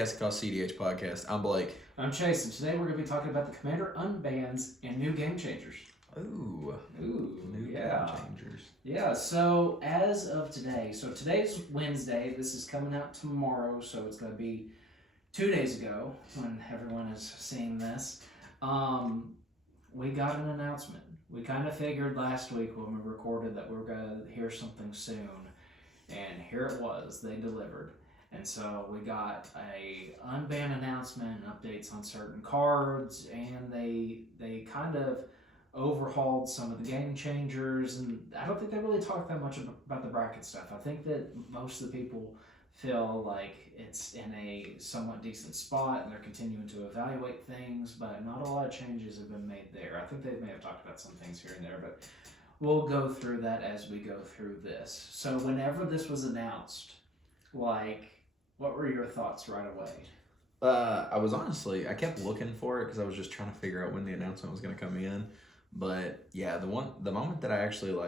podcast called cEDH Podcast. I'm Blake. I'm Chase, and today we're going to be talking about the Commander unbans and new game changers. Ooh, new game changers. Yeah, so as of today, today's Wednesday, this is coming out tomorrow, so it's going to be 2 days ago when everyone is seeing this. We got an announcement. We kind of figured last week when we recorded that we were going to hear something soon, and here it was. They delivered. And so we got a unban announcement, updates on certain cards, and they kind of overhauled some of the game changers. And I don't think they really talked that much about the bracket stuff. I think that most of the people feel like it's in a somewhat decent spot, and they're continuing to evaluate things, but not a lot of changes have been made there. I think they may have talked about some things here and there, but we'll go through that as we go through this. So whenever this was announced, what were your thoughts right away? I kept looking for it because I was just trying to figure out when the announcement was going to come in. But yeah, the moment that I actually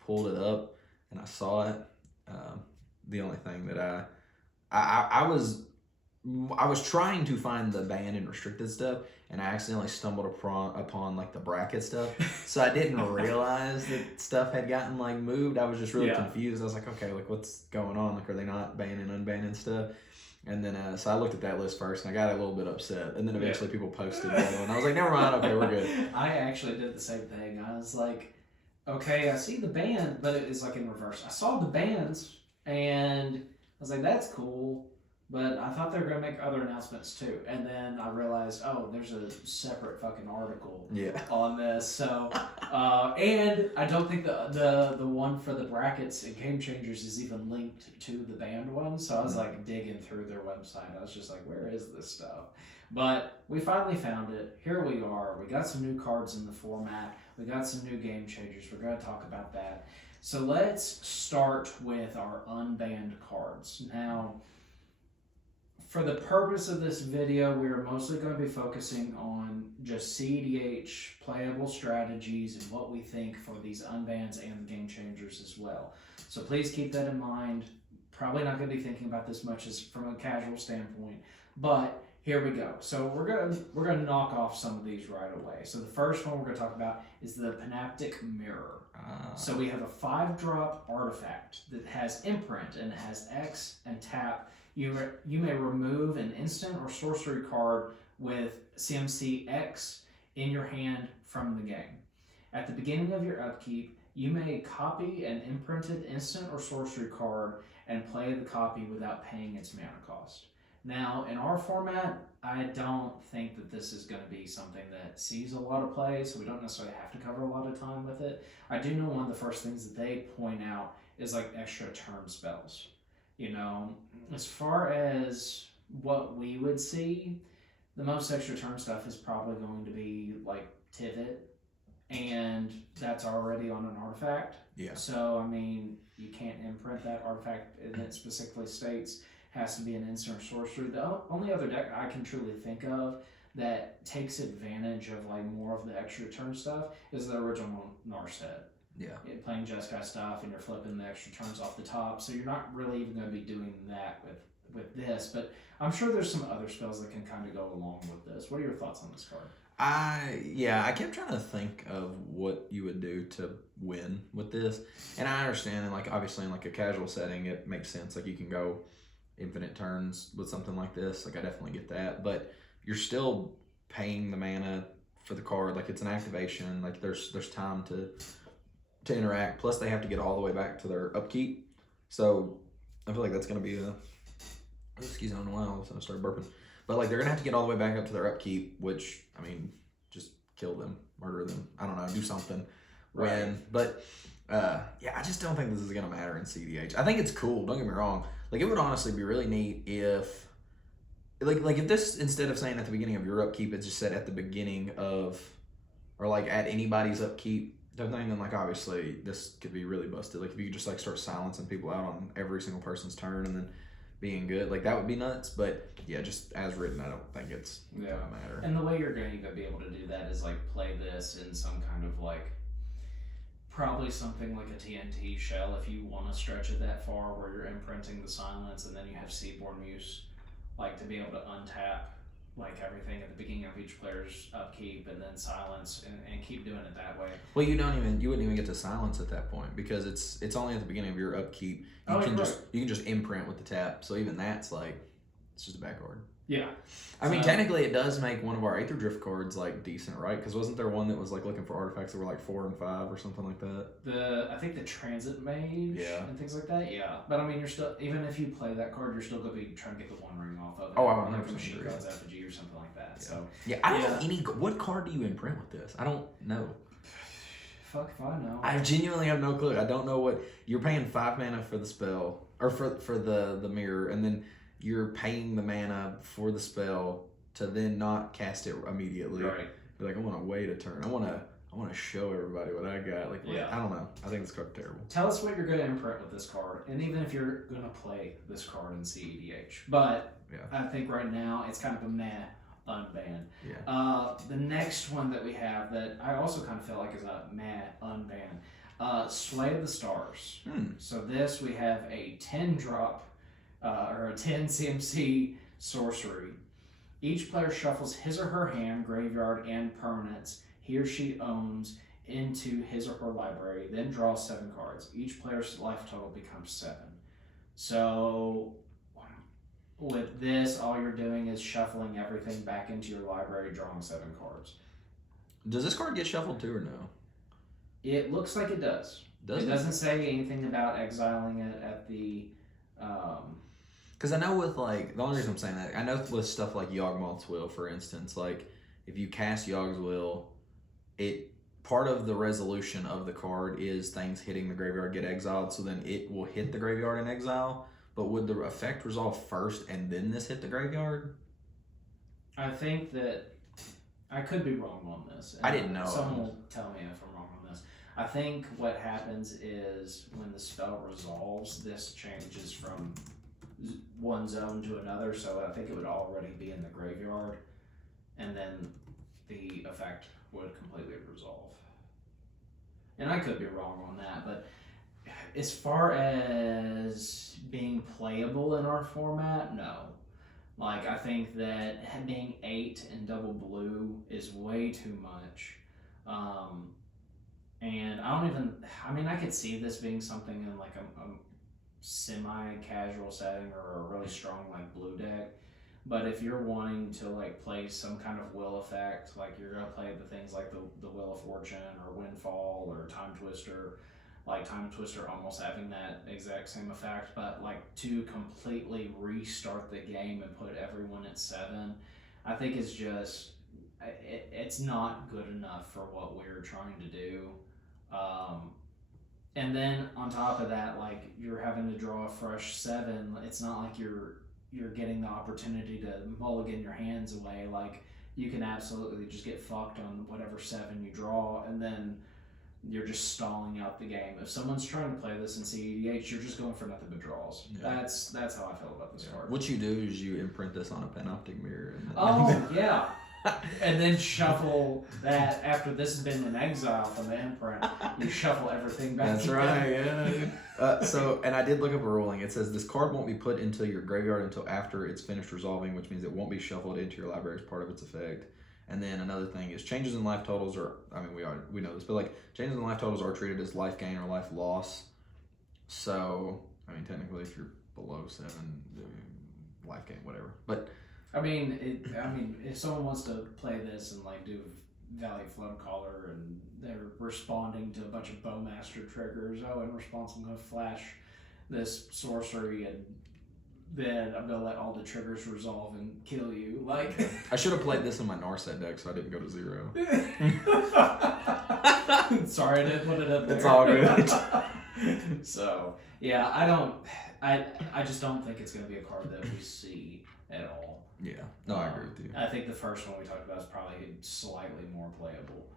pulled it up and I saw it, the only thing that I was trying to find the banned and restricted stuff, and I accidentally stumbled upon the bracket stuff. So I didn't realize that stuff had gotten moved. I was just really confused. I was like, okay, what's going on? Are they not banning and unbanning stuff? And then so I looked at that list first, and I got a little bit upset. And then eventually people posted it, and I was like, never mind, okay, we're good. I actually did the same thing. I was like, okay, I see the ban, but it is in reverse. I saw the bans, and I was like, that's cool. But I thought they were going to make other announcements too. And then I realized, there's a separate fucking article on this. So, and I don't think the one for the brackets and game changers is even linked to the banned one. So I was digging through their website. I was just like, where is this stuff? But we finally found it. Here we are. We got some new cards in the format. We got some new game changers. We're going to talk about that. So let's start with our unbanned cards. Now, for the purpose of this video, we're mostly going to be focusing on just cEDH playable strategies and what we think for these unbans and the game changers as well. So please keep that in mind. Probably not going to be thinking about this much as from a casual standpoint, but here we go. So we're gonna knock off some of these right away. So the first one we're going to talk about is the Panoptic Mirror. So we have a 5-drop artifact that has imprint and it has X and tap. You may remove an instant or sorcery card with CMC X in your hand from the game. At the beginning of your upkeep, you may copy an imprinted instant or sorcery card and play the copy without paying its mana cost. Now, in our format, I don't think that this is going to be something that sees a lot of play, so we don't necessarily have to cover a lot of time with it. I do know one of the first things that they point out is extra turn spells. As far as what we would see, the most extra turn stuff is probably going to be Tivit, and that's already on an artifact. Yeah. So, you can't imprint that artifact, and it specifically states has to be an instant or sorcery. The only other deck I can truly think of that takes advantage of more of the extra turn stuff is the original Narset. Yeah. Playing Jeskai stuff, and you're flipping the extra turns off the top, so you're not really even going to be doing that with this. But I'm sure there's some other spells that can kind of go along with this. What are your thoughts on this card? I kept trying to think of what you would do to win with this, and I understand, and obviously in a casual setting, it makes sense. You can go infinite turns with something like this. I definitely get that, but you're still paying the mana for the card. It's an activation. There's time to interact. Plus, they have to get all the way back to their upkeep. So I feel that's going to be excuse me, I don't know why all of a sudden I started burping. But they're going to have to get all the way back up to their upkeep, which, just kill them, murder them. I don't know, do something. Right. But, I just don't think this is going to matter in cEDH. I think it's cool, don't get me wrong. It would honestly be really neat if, if this, instead of saying at the beginning of your upkeep, it just said at the beginning of, or at anybody's upkeep, type thing, then obviously this could be really busted. If you could just start silencing people out on every single person's turn and then being good, that would be nuts. But yeah, just as written, I don't think it's gonna matter. And the way you're going to be able to do that is play this in some kind of probably something like a TNT shell if you want to stretch it that far, where you're imprinting the silence and then you have Seaborn Muse like to be able to untap like everything at the beginning of each player's upkeep and then silence and keep doing it that way. Well, you wouldn't even get to silence at that point because it's only at the beginning of your upkeep. You can just imprint with the tap. So even that's like it's just a back card. Yeah. I mean, technically, it does make one of our Aether Drift cards like decent, right? Because wasn't there one that was like looking for artifacts that were like 4 and 5 or something like that? I think the Transit Mage and things like that. Yeah, but I mean, you're still, even if you play that card, you're still gonna be trying to get the One Ring off of it. Oh, I like 100% Machine agree. Guns Effigy or something like that. Yeah. So yeah, I don't know any. What card do you imprint with this? I don't know. Fuck if I know. I genuinely have no clue. I don't know what you're paying 5 mana for the spell or for the mirror, and then you're paying the mana for the spell to then not cast it immediately. Right. You're like, I want to wait a turn. I want to show everybody what I got. Like, I don't know. I think this card's terrible. Tell us what you're going to imprint with this card, and even if you're going to play this card in cEDH. But I think right now it's kind of a meh unban. Yeah. The next one that we have that I also kind of feel like is a meh unban. Slay of the Stars. So this we have a 10-drop or a 10 CMC sorcery. Each player shuffles his or her hand, graveyard, and permanents he or she owns into his or her library, then draws 7 cards. Each player's life total becomes 7. So with this, all you're doing is shuffling everything back into your library, drawing 7 cards. Does this card get shuffled too or no? It looks like it does. It doesn't say anything about exiling it at the... Because I know with like, the only reason I'm saying that, I know with stuff like Yawgmoth's Will, for instance, like if you cast Yawg's Will, part of the resolution of the card is things hitting the graveyard get exiled, so then it will hit the graveyard in exile. But would the effect resolve first and then this hit the graveyard? I think that I could be wrong on this. I didn't know. Someone will tell me if I'm wrong on this. I think what happens is when the spell resolves, this changes from one zone to another, so I think it would already be in the graveyard, and then the effect would completely resolve. And I could be wrong on that, but as far as being playable in our format, no. Like, I think that being 8 and double blue is way too much. And I could see this being something in like a semi-casual setting or a really strong like blue deck. But if you're wanting to like play some kind of will effect, like you're gonna play the things like the Wheel of Fortune or Windfall or Time Twister, like Time Twister almost having that exact same effect, but like to completely restart the game and put everyone at 7, I think it's just it's not good enough for what we're trying to do. And then on top of that, like you're having to draw a fresh 7. It's not like you're getting the opportunity to mulligan your hands away. Like you can absolutely just get fucked on whatever 7 you draw, and then you're just stalling out the game. If someone's trying to play this in cEDH, you're just going for nothing but draws. Yeah. That's how I feel about this card. What you do is you imprint this on a Panoptic Mirror. Yeah. And then shuffle that after this has been in exile from the imprint. You shuffle everything back. That's right, yeah. And I did look up a ruling. It says this card won't be put into your graveyard until after it's finished resolving, which means it won't be shuffled into your library as part of its effect. And then another thing is changes in life totals are, we know this, but like changes in life totals are treated as life gain or life loss. So, technically if you're below 7, life gain, whatever. But if someone wants to play this and like do Valley Flood Caller and they're responding to a bunch of Bowmaster triggers, in response I'm going to flash this sorcery and then I'm going to let all the triggers resolve and kill you. Like I should have played this in my Narset deck so I didn't go to 0. Sorry, I didn't put it up there. It's all good. So, yeah, I just don't think it's going to be a card that we see at all. Yeah, no, I agree with you. I think the first one we talked about is probably slightly more playable,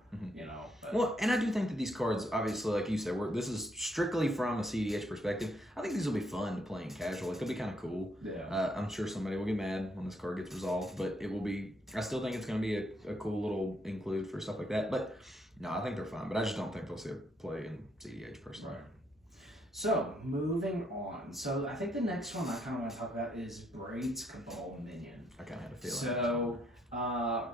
But. Well, and I do think that these cards, obviously, like you said, this is strictly from a cEDH perspective. I think these will be fun to play in casual. It could be kind of cool. Yeah. I'm sure somebody will get mad when this card gets resolved, but it will be. I still think it's going to be a cool little include for stuff like that. But no, I think they're fine. But I just don't think they'll see a play in cEDH personally. Right. So moving on. So I think the next one I kind of want to talk about is Braid's Cabal Minion. I kind of had a feeling. So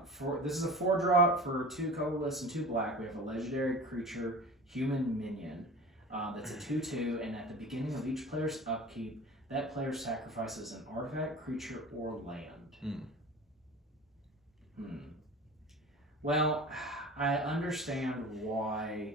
for this is a 4-drop for 2 colorless and 2 black. We have a legendary creature, human minion. That's a 2/2, and at the beginning of each player's upkeep, that player sacrifices an artifact, creature, or land. Well, I understand why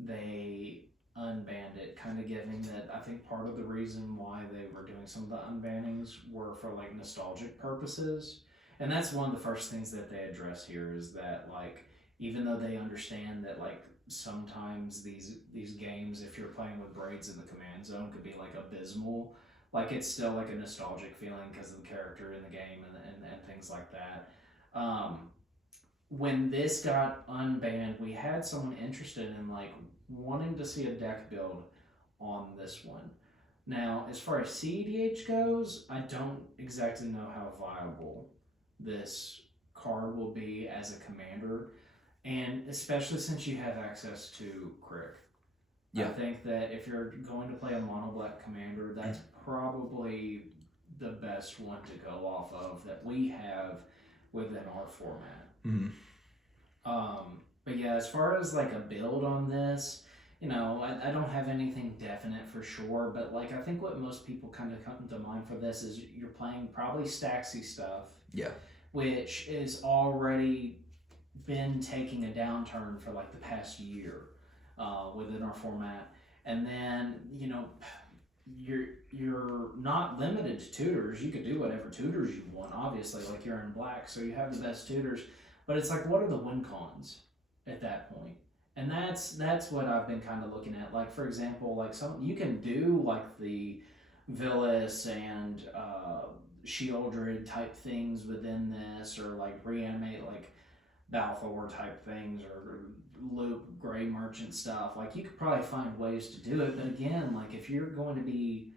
they unbanned it, kind of giving that I think part of the reason why they were doing some of the unbannings were for like nostalgic purposes. And that's one of the first things that they address here is that like even though they understand that like sometimes these games, if you're playing with Braids in the command zone, could be like abysmal, like it's still like a nostalgic feeling because of the character in the game and things like that. When this got unbanned, we had someone interested in like wanting to see a deck build on this one. Now, as far as cEDH goes, I don't exactly know how viable this card will be as a commander, and especially since you have access to Crick. Yeah. I think that if you're going to play a mono black commander, that's probably the best one to go off of that we have within our format. But yeah, as far as like a build on this, you know, I don't have anything definite for sure, but like I think what most people kind of come to mind for this is you're playing probably Staxy stuff. Yeah. Which is already been taking a downturn for like the past year within our format. And then, you know, you're not limited to tutors. You could do whatever tutors you want, obviously, like you're in black, so you have the best tutors. But it's like, what are the win cons at that point? And that's what I've been kind of looking at. Like, for example, like some you can do like the Villas and Shieldred type things within this, or like reanimate like Balfour type things, or Luke Gray Merchant stuff. Like you could probably find ways to do it, but again, like if you're going to be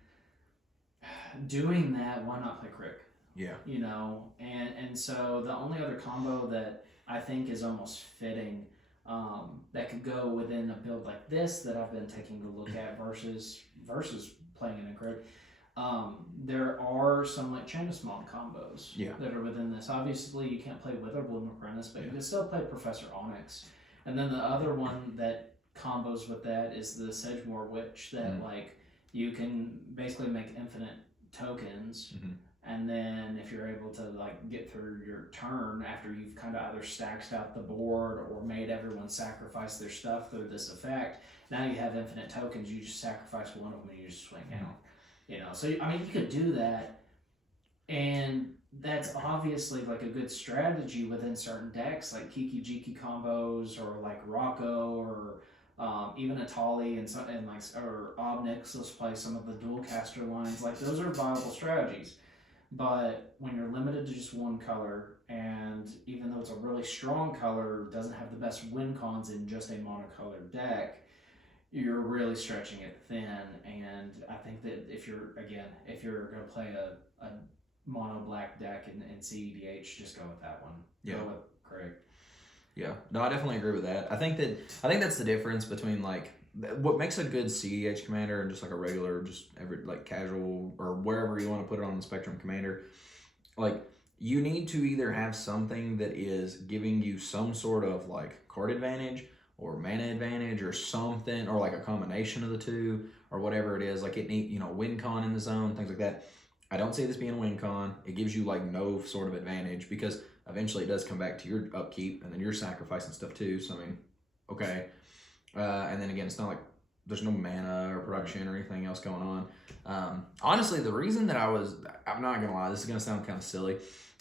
doing that, why not play Crick? Yeah. You know, and so the only other combo that I think is almost fitting that could go within a build like this that I've been taking a look at versus playing in a Crick. There are some like Chanismon combos that are within this. Obviously, you can't play Witherbloom Apprentice, but you can still play Professor Onyx. And then the other one that combos with that is the Sedgemoor Witch that like you can basically make infinite tokens. And then if you're able to like get through your turn after you've kind of either stacked out the board or made everyone sacrifice their stuff through this effect, now you have infinite tokens. You just sacrifice one of them and you just swing out. You know, so I mean, you could do that, and that's obviously like a good strategy within certain decks, like Kiki Jiki combos, or like Rocco, or even Atali, and like or Obnix. Let's play some of the dual caster lines. Like those are viable strategies, but when you're limited to just one color, and even though it's a really strong color, doesn't have the best win cons in just a monocolored deck, you're really stretching it thin. And I think that if you're going to play a mono black deck in cEDH, just go with that one. Yeah. Go with Craig. Yeah. No, I definitely agree with that. I think that's the difference between like what makes a good cEDH commander and just like a regular, just every like casual or wherever you want to put it on the spectrum commander. Like you need to either have something that is giving you some sort of like card advantage or mana advantage or something, or like a combination of the two, or whatever it is. Like it need, you know, win con in the zone, things like that. I don't see this being a win con. It gives you like no sort of advantage because eventually it does come back to your upkeep and then you're sacrificing stuff too. So I mean, okay. And then again, it's not like there's no mana or production or anything else going on. Honestly, the reason that I'm not gonna lie, this is gonna sound kind of silly.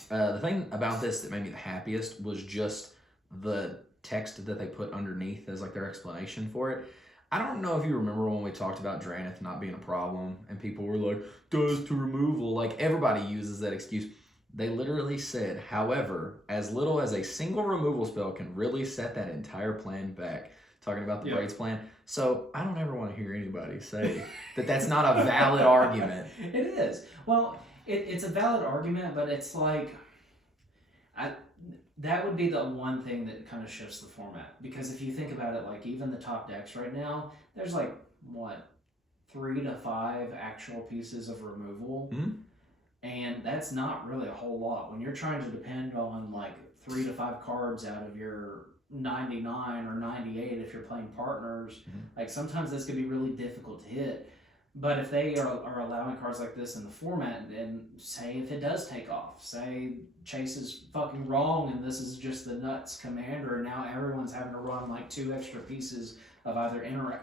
The thing about this that made me the happiest was just the text that they put underneath as like their explanation for it. I don't know if you remember when we talked about Dranith not being a problem and people were like, does to removal. Like everybody uses that excuse. They literally said, however, as little as a single removal spell can really set that entire plan back. Talking about the Braids plan. So I don't ever want to hear anybody say that that's not a valid argument. It is. Well, it's a valid argument, but it's like, that would be the one thing that kind of shifts the format. Because if you think about it, like even the top decks right now, there's like, what, 3 to 5 actual pieces of removal. Mhm. And that's not really a whole lot. When you're trying to depend on like 3 to 5 cards out of your 99 or 98 if you're playing partners, like sometimes this can be really difficult to hit. But if they are allowing cards like this in the format, and say if it does take off, say Chase is fucking wrong and this is just the nuts commander, and now everyone's having to run like 2 extra pieces of either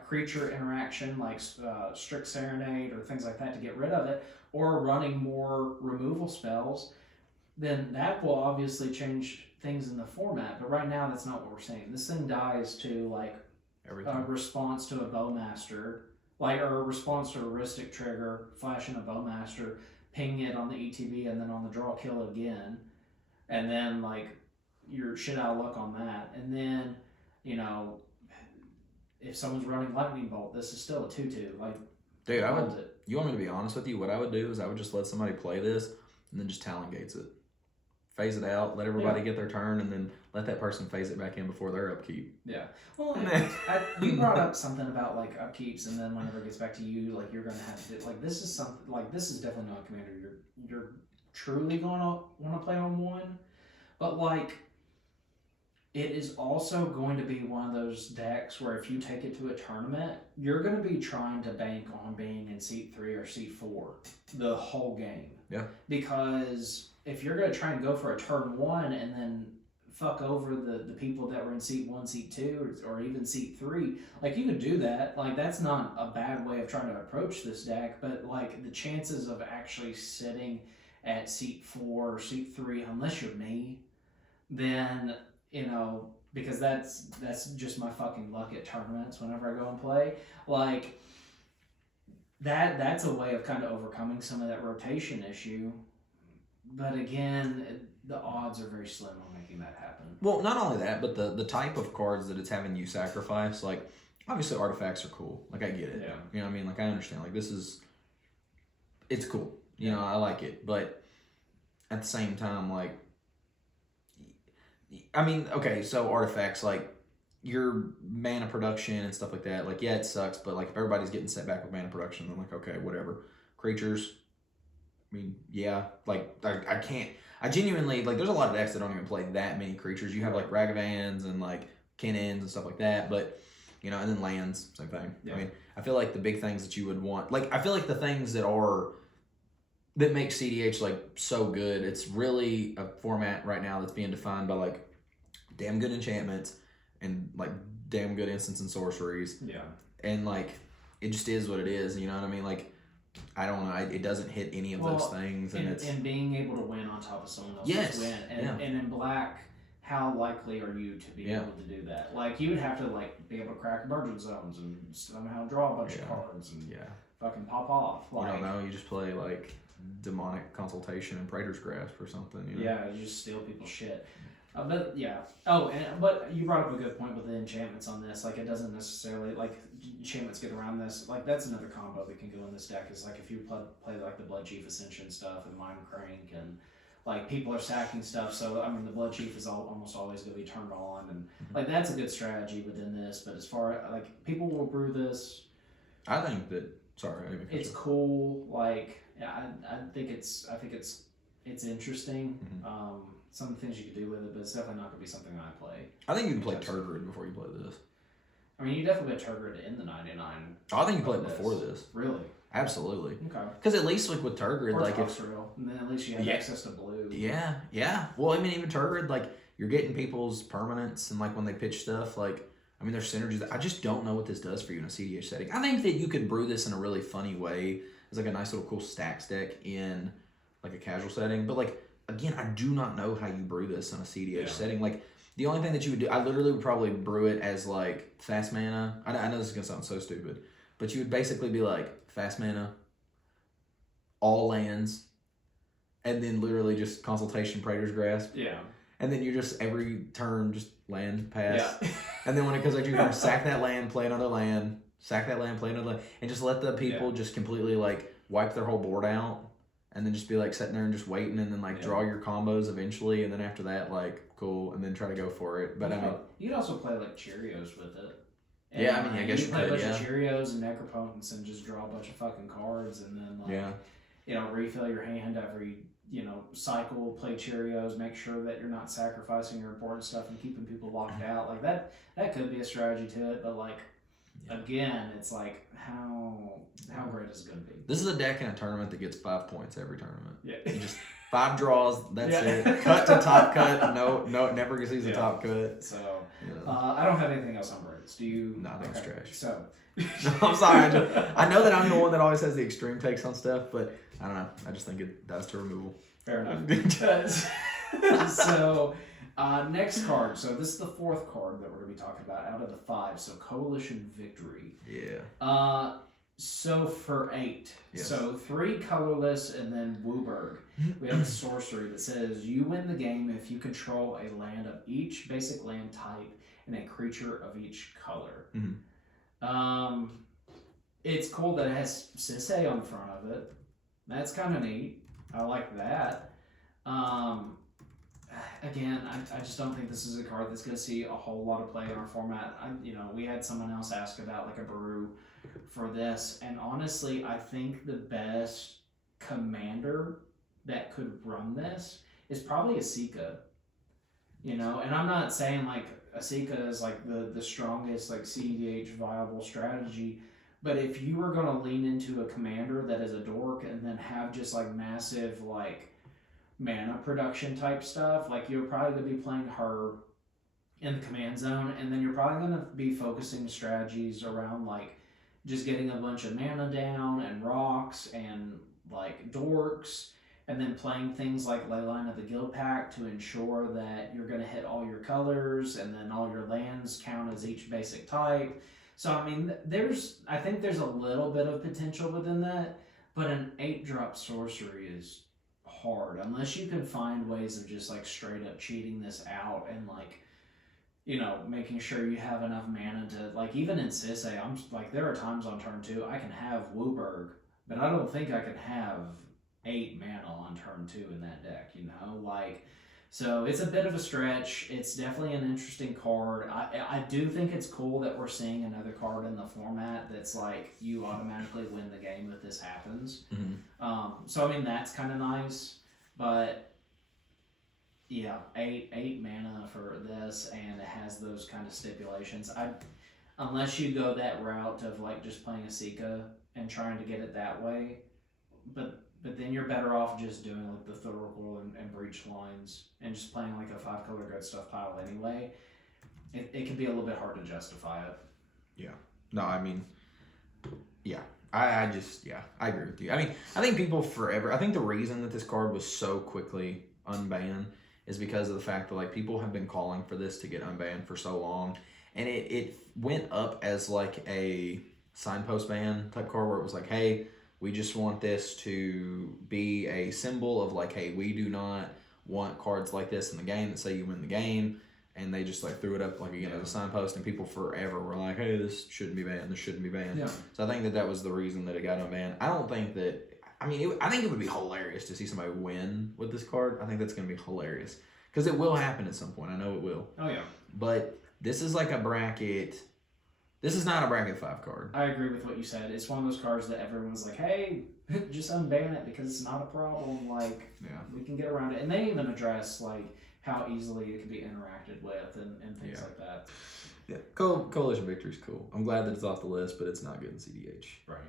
creature interaction like Strict Serenade or things like that to get rid of it, or running more removal spells, then that will obviously change things in the format. But right now, that's not what we're saying. This thing dies to like a response to a Bowmaster, like, or a response to a Ristic Trigger, flashing a Bowmaster, ping it on the ETB, and then on the draw kill it again, and then like you're shit out of luck on that. And then, you know, if someone's running Lightning Bolt, this is still a 2/2. Like, dude, you want me to be honest with you? What I would do is I would just let somebody play this and then just Talon Gates it. Phase it out, let everybody get their turn, and then let that person phase it back in before their upkeep. Yeah. Well, you brought up something about like upkeeps, and then whenever it gets back to you, like you're gonna have to like this is something like this is definitely not a commander you're truly gonna want to play on one, but like it is also going to be one of those decks where if you take it to a tournament, you're going to be trying to bank on being in seat 3 or seat 4 the whole game. Yeah. Because if you're going to try and go for a turn 1 and then fuck over the people that were in seat 1, seat 2, or even seat 3, like you could do that. Like that's not a bad way of trying to approach this deck, but like the chances of actually sitting at seat 4 or seat 3, unless you're me, then you know, because that's just my fucking luck at tournaments whenever I go and play. Like that's a way of kind of overcoming some of that rotation issue. But again, the odds are very slim on making that happen. Well, not only that, but the type of cards that it's having you sacrifice, like obviously artifacts are cool. Like I get it. Yeah. You know what I mean? Like I understand. Like it's cool. You know, I like it. But at the same time, like I mean, okay, so artifacts, like, your mana production and stuff like that, like, yeah, it sucks, but, like, if everybody's getting set back with mana production, then, like, okay, whatever. Creatures, I mean, yeah, like, I can't, I genuinely, like, there's a lot of decks that don't even play that many creatures. You have, like, Ragavans and, like, Kennons and stuff like that, but, you know, and then lands, same thing. Yeah. I mean, I feel like the big things that you would want, like, I feel like the things that make cEDH like so good, it's really a format right now that's being defined by like damn good enchantments and like damn good instants and sorceries. Yeah. And like it just is what it is, you know what I mean? Like I don't know, it doesn't hit any of those things, and being able to win on top of someone else's win. And in black, how likely are you to be able to do that? Like you would have to like be able to crack emergent zones and somehow draw a bunch of cards and fucking pop off. Like, you don't know, you just play like demonic consultation and Praetor's Grasp or something. You know? Yeah, you just steal people's shit. But yeah. Oh, but you brought up a good point with the enchantments on this. Like it doesn't necessarily like enchantments get around this. Like that's another combo that can go in this deck. Is like if you play like the Blood Chief Ascension stuff and Mind Crank and like people are sacking stuff. So I mean the Blood Chief is almost always going to be turned on, and like that's a good strategy within this. But as far like people will brew this. I think that. Sorry, I didn't mean it's cool. Like I think it's interesting. Mm-hmm. Some things you could do with it, but it's definitely not going to be something I play. I think you can play Turgid before you play this. I mean, you definitely play Turgid in the 99. I think you play it before this. Really? Absolutely. Okay. Because at least like with Turgid, or like Real, and then at least you have access to blue. Yeah. Well, I mean, even Turgid, like you're getting people's permanents, and like when they pitch stuff, like I mean, there's synergies. I just don't know what this does for you in a cEDH setting. I think that you could brew this in a really funny way as like a nice little cool stacks deck in like a casual setting. But like again, I do not know how you brew this in a cEDH setting. Like the only thing that you would do, I literally would probably brew it as like fast mana. I know this is gonna sound so stupid, but you would basically be like fast mana, all lands, and then literally just consultation, Praetor's Grasp. Yeah. And then you just every turn just land pass. Yeah. And then when it comes out, you can sack that land, play another land, sack that land, play another land, and just let the people just completely like wipe their whole board out, and then just be like sitting there and just waiting, and then like draw your combos eventually, and then after that like cool, and then try to go for it. But I mean, you'd also play like Cheerios with it. Yeah, I mean, I guess you you play a could, bunch yeah. of Cheerios and Necropotence and just draw a bunch of fucking cards, and then like Yeah. refill your hand every cycle. Play Cheerios, make sure that you're not sacrificing your important stuff and keeping people locked out. Like that could be a strategy to it, but like again, it's like how great is it going to be? This is a deck in a tournament that gets 5 points every tournament. Yeah. You just 5 draws, that's Yeah. it. Cut to top cut. No, never sees a top cut. So Yeah. I don't have anything else on Braves. Do you? Nothing's trash. So I'm sorry. I know that I'm the one that always has the extreme takes on stuff, but I don't know. I just think it dies to removal. Fair enough. So next card. So this is the 4th card that we're going to be talking about out of the 5. So Coalition Victory. Yeah. So for 8. Yes. So 3 colorless and then Wooburg. We have a sorcery that says you win the game if you control a land of each basic land type and a creature of each color. Mm-hmm. It's cool that it has cEDH on the front of it. That's kind of neat. I like that. Again, I just don't think this is a card that's going to see a whole lot of play in our format. We had someone else ask about like a Baru for this, and honestly, I think the best commander that could run this is probably Asika. And I'm not saying like Asika is like the strongest like cEDH viable strategy, but if you were going to lean into a commander that is a dork and then have just like massive like mana production type stuff, like you're probably going to be playing her in the command zone, and then you're probably going to be focusing strategies around like just getting a bunch of mana down and rocks and like dorks, and then playing things like Leyline of the Guild Pack to ensure that you're going to hit all your colors, and then all your lands count as each basic type. So I mean, I think there's a little bit of potential within that, but an 8-drop sorcery is hard unless you can find ways of just like straight up cheating this out and like making sure you have enough mana to like, even in cEDH, I'm like, there are times on turn 2 I can have Wooburg, but I don't think I can have 8 mana on turn 2 in that deck, like, so it's a bit of a stretch. It's definitely an interesting card. I do think it's cool that we're seeing another card in the format that's like you automatically win the game if this happens. Mm-hmm. So I mean, that's kind of nice, but yeah, 8 mana for this, and it has those kind of stipulations. Unless you go that route of like just playing Asika and trying to get it that way, but then you're better off just doing like the Thoracle and Breach lines and just playing like a 5-color good stuff pile anyway. It can be a little bit hard to justify it. Yeah. No, I mean, yeah. I agree with you. I mean, I think people forever, I think the reason that this card was so quickly unbanned is because of the fact that like people have been calling for this to get unbanned for so long, and it went up as like a signpost ban type card where it was like, hey, we just want this to be a symbol of like, hey, we do not want cards like this in the game that say you win the game. And they just like threw it up like again as a signpost, and people forever were like, hey, this shouldn't be banned. This shouldn't be banned. Yeah. So I think that was the reason that it got unbanned. I don't think that. I mean, I think it would be hilarious to see somebody win with this card. I think that's going to be hilarious because it will happen at some point. I know it will. Oh yeah. But this is like a bracket. This is not a bracket 5 card. I agree with what you said. It's one of those cards that everyone's like, hey, just unban it because it's not a problem. Like, we can get around it. And they even address like how easily it can be interacted with and things like that. Yeah, Coalition Victory is cool. I'm glad that it's off the list, but it's not good in cEDH. Right.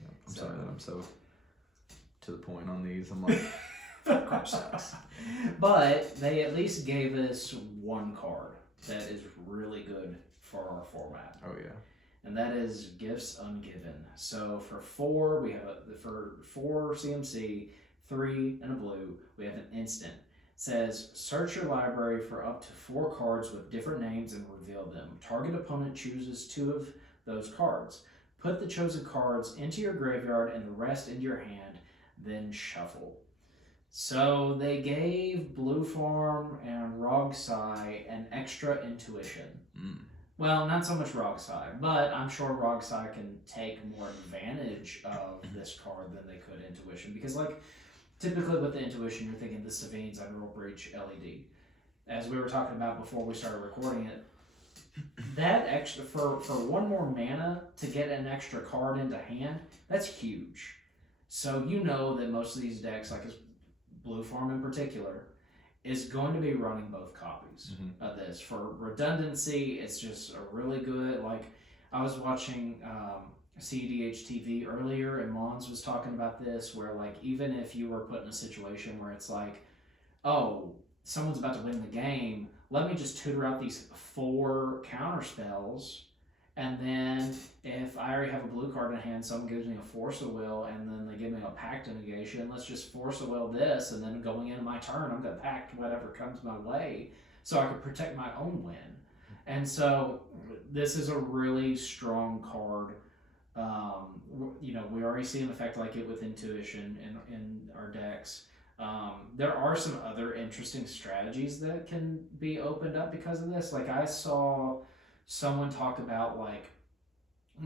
Yeah, I'm sorry that I'm so to the point on these. I'm like, of course sucks. But they at least gave us one card that is really good for our format. Oh yeah. And that is Gifts Ungiven. So for 4, we have for 4 CMC, 3 and a blue, we have an instant. It says, search your library for up to 4 cards with different names and reveal them. Target opponent chooses 2 of those cards. Put the chosen cards into your graveyard and the rest into your hand, then shuffle. So they gave Blue Form and Rogsai an extra intuition. Well, not so much Rogsai, but I'm sure Rogsai can take more advantage of this card than they could Intuition. Because, like, typically with the Intuition, you're thinking the Savine's Underworld Breach LED. As we were talking about before we started recording it, that extra for one more mana to get an extra card into hand, that's huge. So you know that most of these decks, like Blue Form in particular, is going to be running both copies of this. For redundancy, it's just a really good, like, I was watching cEDH TV earlier, and Mons was talking about this, where, like, even if you were put in a situation where it's like, oh, someone's about to win the game, let me just tutor out these 4 counter spells, and then if I already have a blue card in hand, someone gives me a Force of Will, and then they give me a Pact of Negation, let's just Force of Will this, and then going into my turn, I'm going to Pact whatever comes my way, so I can protect my own win. And so this is a really strong card. We already see an effect like it with Intuition in our decks. There are some other interesting strategies that can be opened up because of this. Like, I saw someone talk about, like,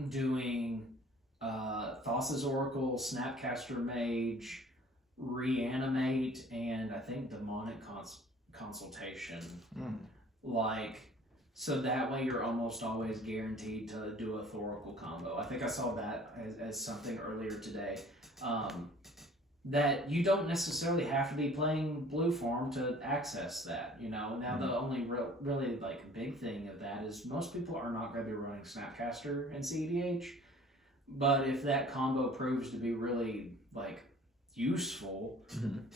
doing Thassa's Oracle, Snapcaster Mage, Reanimate, and I think Demonic Consultation. Like, so that way you're almost always guaranteed to do a Thoracle combo. I think I saw that as something earlier today. That you don't necessarily have to be playing blue form to access that, Now the only really like big thing of that is most people are not going to be running Snapcaster in cEDH, but if that combo proves to be really like useful,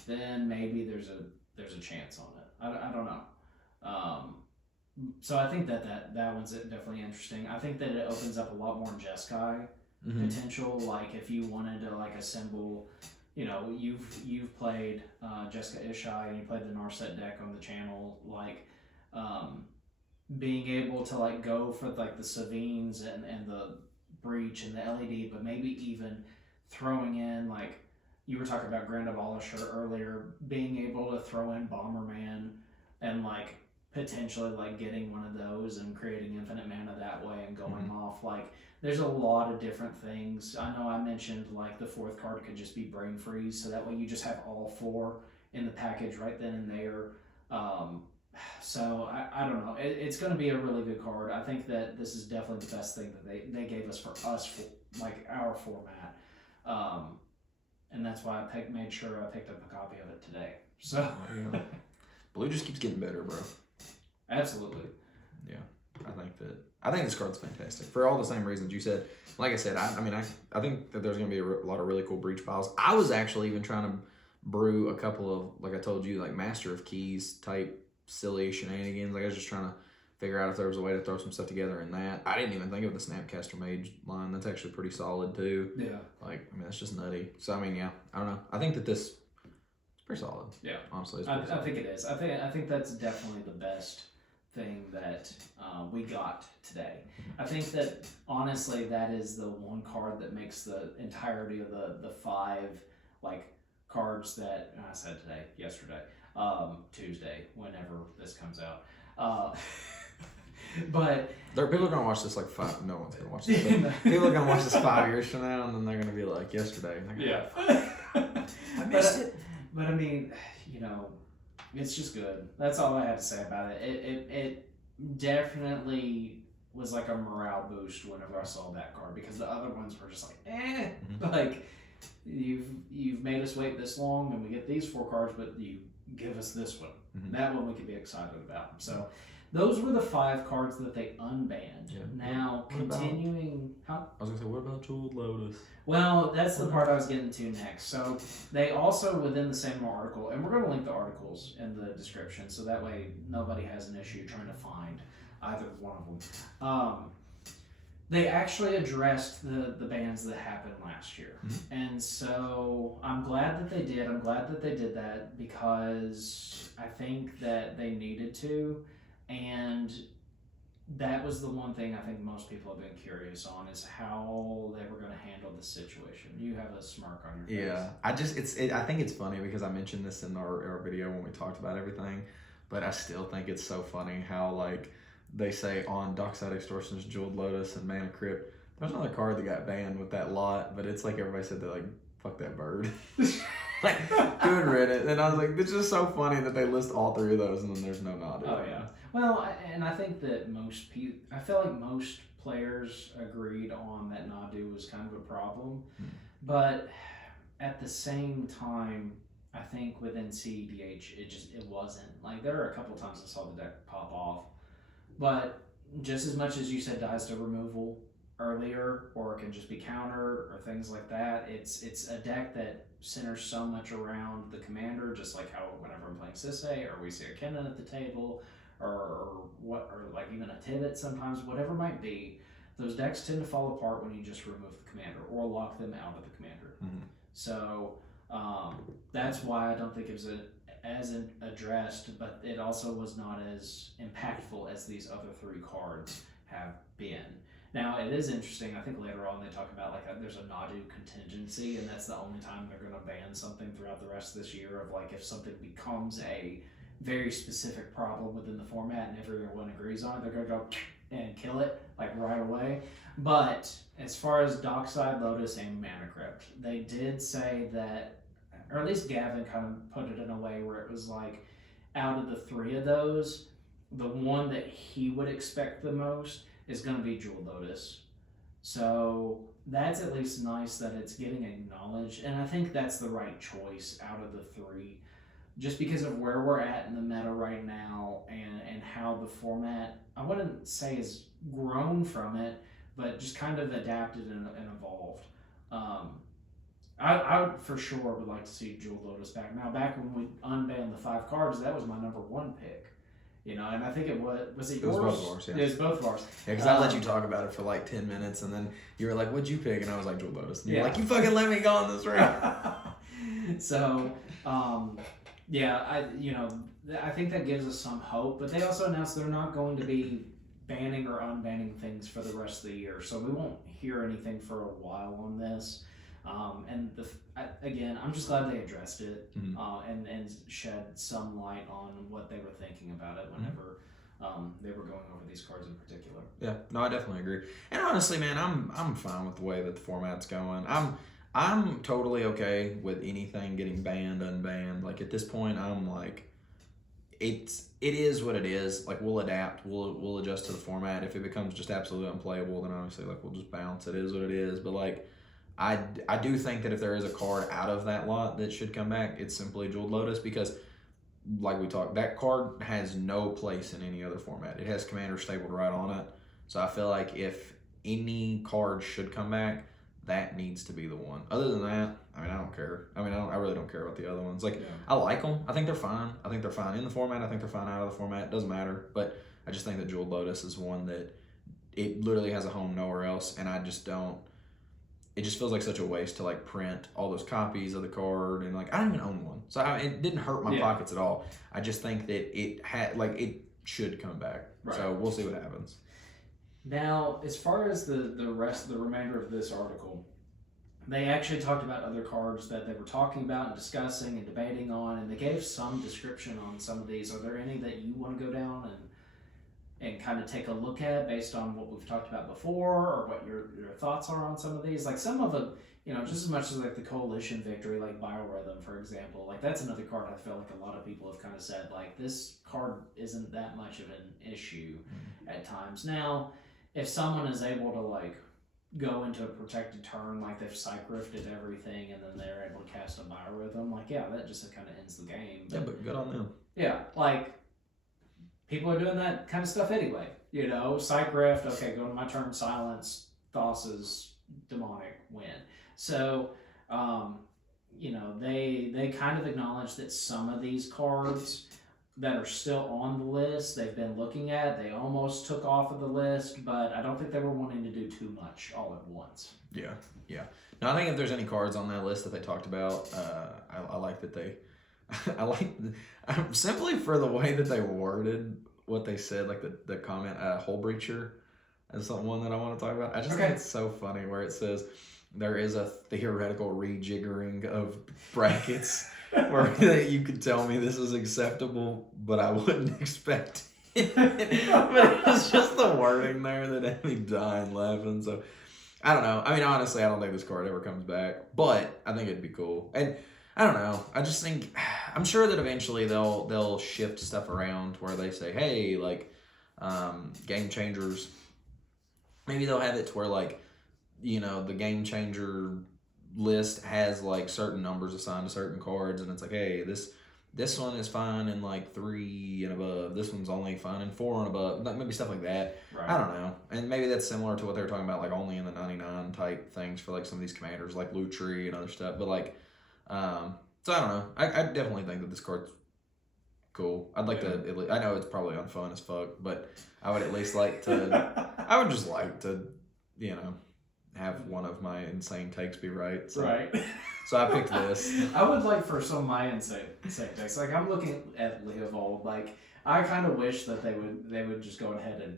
then maybe there's a chance on it. I don't know. So I think that one's definitely interesting. I think that it opens up a lot more Jeskai potential. Like, if you wanted to like assemble. You've played Jessica Ishai, and you played the Narset deck on the channel. Like, being able to like go for like the Savines and the Breach and the LED, but maybe even throwing in, like you were talking about Grand Abolisher earlier, being able to throw in Bomberman and like potentially like getting one of those and creating infinite mana that way and going off. Like, there's a lot of different things. I know I mentioned like the 4th card could just be Brain Freeze, so that way you just have all 4 in the package right then and there. So I don't know. It's going to be a really good card. I think that this is definitely the best thing that they gave us for us, for like our format. And that's why I made sure I picked up a copy of it today. So Blue just keeps getting better, bro. Absolutely. Yeah, I think this card's fantastic for all the same reasons you said. Like I said, I think that there's gonna be a lot of really cool breach piles. I was actually even trying to brew a couple of, like I told you, like Master of Keys type silly shenanigans. Like, I was just trying to figure out if there was a way to throw some stuff together in that. I didn't even think of the Snapcaster Mage line. That's actually pretty solid too. Yeah. Like, that's just nutty. So yeah, I don't know. I think that this is pretty solid. Yeah. Honestly, I think it is. I think that's definitely the best thing that we got today. I think that honestly that is the one card that makes the entirety of the 5 like cards that I said yesterday, Tuesday, whenever this comes out. But people are gonna watch this like 5. No one's gonna watch this. People are gonna watch this 5 years from now, and then they're gonna be like, yesterday. Yeah. I missed it. But I mean, it's just good. That's all I have to say about it. It definitely was like a morale boost whenever I saw that card, because the other ones were just like, like you've made us wait this long, and we get these 4 cards, but you give us this one. That one we could be excited about. So those were the 5 cards that they unbanned. Yeah. Now, continuing... I was going to say, what about Jeweled Lotus? Well, that's the part I was getting to next. So they also, within the same article, and we're going to link the articles in the description, so that way nobody has an issue trying to find either one of them. They actually addressed the bans that happened last year. And so I'm glad that they did. I'm glad that they did that, because I think that they needed to. And that was the one thing I think most people have been curious on, is how they were going to handle the situation. You have a smirk on your face. Yeah, I think it's funny because I mentioned this in our video when we talked about everything, but I still think it's so funny how, like, they say on Dockside Extortion's Jeweled Lotus and Mana Crypt, there's another card that got banned with that lot, but it's like everybody said, they're like, fuck that bird. Like, doing Reddit. And I was like, it's just so funny that they list all 3 of those and then there's no Nadu. Oh, yeah. Well, and I think that I feel like most players agreed on that Nadu was kind of a problem, but at the same time, I think within cEDH, it wasn't. Like, there are a couple times I saw the deck pop off, but just as much as you said dies to removal earlier, or it can just be countered or things like that, it's a deck that centers so much around the commander, just like how whenever I'm playing Sisay or we see a Kennen at the table, or like even a Tibet sometimes, whatever it might be, those decks tend to fall apart when you just remove the commander or lock them out of the commander. Mm-hmm. So that's why I don't think it was as addressed, but it also was not as impactful as these other three cards have been. Now, it is interesting. I think later on they talk about there's a Nadu contingency, and that's the only time they're going to ban something throughout the rest of this year. Of like if something becomes a very specific problem within the format and everyone agrees on it, they're going to go and kill it like right away. But as far as Dockside, Lotus, and Mana Crypt, they did say that, or at least Gavin kind of put it in a way where it was like, out of the three of those, the one that he would expect the most is going to be Jewel Lotus. So that's at least nice that it's getting acknowledged, and I think that's the right choice out of the three, just because of where we're at in the meta right now and how the format, I wouldn't say has grown from it, but just kind of adapted and evolved. I for sure would like to see Jewel Lotus back. Now, back when we unbanned the 5 cards, that was my number 1 pick. And I think it was it yours? It was both of ours, yeah. It was both of ours. Yeah, because I let you talk about it for like 10 minutes, and then you were like, what'd you pick? And I was like, Jewel Lotus. And you're like, you fucking let me go on this route. So, yeah, I think that gives us some hope, but they also announced they're not going to be banning or unbanning things for the rest of the year, so we won't hear anything for a while on this. Again, I'm just glad they addressed it, and shed some light on what they were thinking about it whenever they were going over these cards in particular. Yeah, no, I definitely agree. And honestly, man, I'm fine with the way that the format's going. I'm totally okay with anything getting banned, unbanned. Like at this point, I'm like, it is what it is. Like we'll adapt, we'll adjust to the format. If it becomes just absolutely unplayable, then obviously like we'll just bounce. It is what it is. But like I do think that if there is a card out of that lot that should come back, it's simply Jeweled Lotus, because like we talked, that card has no place in any other format. It has Commander stapled right on it. So I feel like if any card should come back, that needs to be the one. Other than that, I mean, I don't care. I mean, I really don't care about the other ones. Like, I like them. I think they're fine. I think they're fine in the format. I think they're fine out of the format. It doesn't matter. But I just think that Jeweled Lotus is one that it literally has a home nowhere else, and I just don't. It just feels like such a waste to like print all those copies of the card, and like I don't even own one, so it didn't hurt my pockets at all. I just think that it should come back. Right. So we'll see what happens. Now, as far as the remainder of this article, they actually talked about other cards that they were talking about and discussing and debating on, and they gave some description on some of these. Are there any that you want to go down and kind of take a look at based on what we've talked about before, or what your thoughts are on some of these? Like some of them, just as much as like the Coalition Victory, like Biorhythm, for example, like that's another card I feel like a lot of people have kind of said, like, this card isn't that much of an issue at times. Now, if someone is able to like go into a protected turn, like they've psych-rifted everything and then they're able to cast a Biorhythm, like, yeah, that just kind of ends the game. But good on them. Yeah, like, people are doing that kind of stuff anyway. Psych rift, okay, go to my turn, silence, Thassa's demonic, win. So, they kind of acknowledge that some of these cards that are still on the list, they've been looking at, they almost took off of the list, but I don't think they were wanting to do too much all at once. Yeah. Now, I think if there's any cards on that list that they talked about, I like that they... I like simply for the way that they worded what they said, like the comment, Hole Breacher is one that I want to talk about. I just think it's so funny where it says there is a theoretical rejiggering of brackets where you could tell me this is acceptable, but I wouldn't expect it. But it's just the wording there that had me dying laughing. So I don't know. I mean, honestly, I don't think this card ever comes back, but I think it'd be cool. And I don't know. I just think I'm sure that eventually they'll shift stuff around where they say, hey, like game changers. Maybe they'll have it to where like the game changer list has like certain numbers assigned to certain cards, and it's like, hey, this one is fine in like 3 and above. This one's only fine in 4 and above. Like maybe stuff like that. Right. I don't know. And maybe that's similar to what they were talking about, like only in the 99 type things for like some of these commanders, like Lutri and other stuff. But like, so I don't know. I definitely think that this card's cool. I'd like to. I know it's probably unfun as fuck, but I would at least like to. I would just like to, have one of my insane takes be right. So. Right. So I picked this. I would like for some of my insane takes. Like I'm looking at Leovold. Like I kind of wish that they would just go ahead and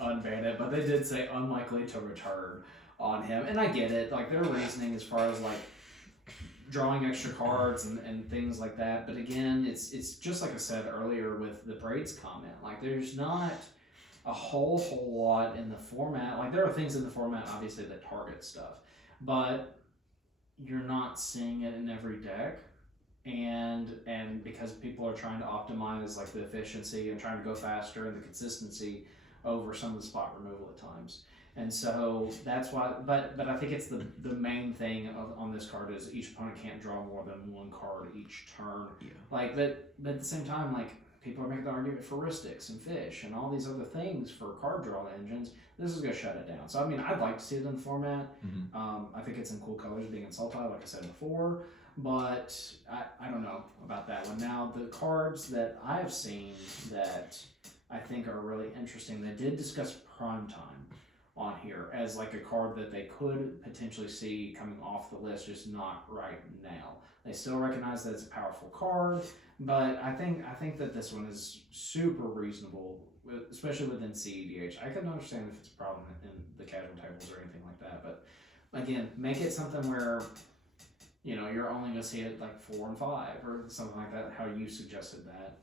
unban it, but they did say unlikely to return on him, and I get it. Like their reasoning as far as like drawing extra cards and things like that. But again, it's just like I said earlier with the Braids comment. Like there's not a whole lot in the format. Like there are things in the format obviously that target stuff, but you're not seeing it in every deck, and because people are trying to optimize like the efficiency and trying to go faster and the consistency over some of the spot removal at times. And so that's why, but I think it's the main thing on this card is each opponent can't draw more than 1 card each turn. Yeah. Like that, but at the same time, like people are making the argument for Ristics and Fish and all these other things for card draw engines. This is going to shut it down. So I mean, I'd like to see it in the format. I think it's in cool colors, being in Sultai, like I said before. But I don't know about that one. Now the cards that I've seen that I think are really interesting. They did discuss Primetime on here as like a card that they could potentially see coming off the list, just not right now. They still recognize that it's a powerful card, but I think that this one is super reasonable, especially within cEDH. I couldn't understand if it's a problem in the casual tables or anything like that, but again, make it something where you're only going to see it like 4 and 5 or something like that, how you suggested that.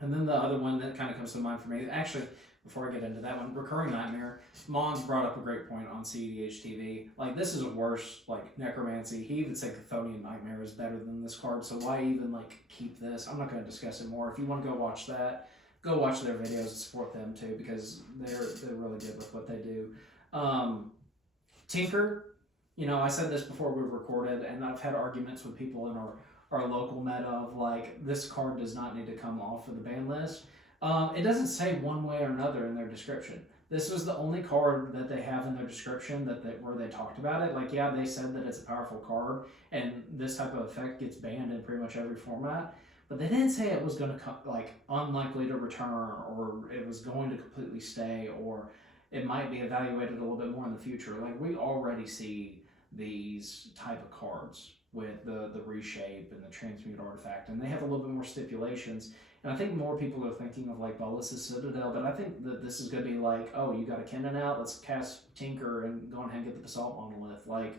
And then the other one that kind of comes to mind for me, actually, before I get into that one, Recurring Nightmare. Mons brought up a great point on cEDH TV. Like, this is a worse, like, Necromancy. He even said Chthonian Nightmare is better than this card, so why even, like, keep this? I'm not going to discuss it more. If you want to go watch that, go watch their videos and support them, too, because they're really good with what they do. Tinker, I said this before we recorded, and I've had arguments with people in our local meta of, like, this card does not need to come off of the ban list. It doesn't say one way or another in their description. This was the only card that they have in their description where they talked about it. Like, yeah, they said that it's a powerful card, and this type of effect gets banned in pretty much every format. But they didn't say it was going to come, like, unlikely to return, or it was going to completely stay, or it might be evaluated a little bit more in the future. Like, we already see these type of cards with the reshape and the transmute artifact, and they have a little bit more stipulations. And I think more people are thinking of like Banlist Citadel, but I think that this is going to be like, oh, you got a Kennen out, let's cast Tinker and go ahead and get the Basalt Monolith. Like,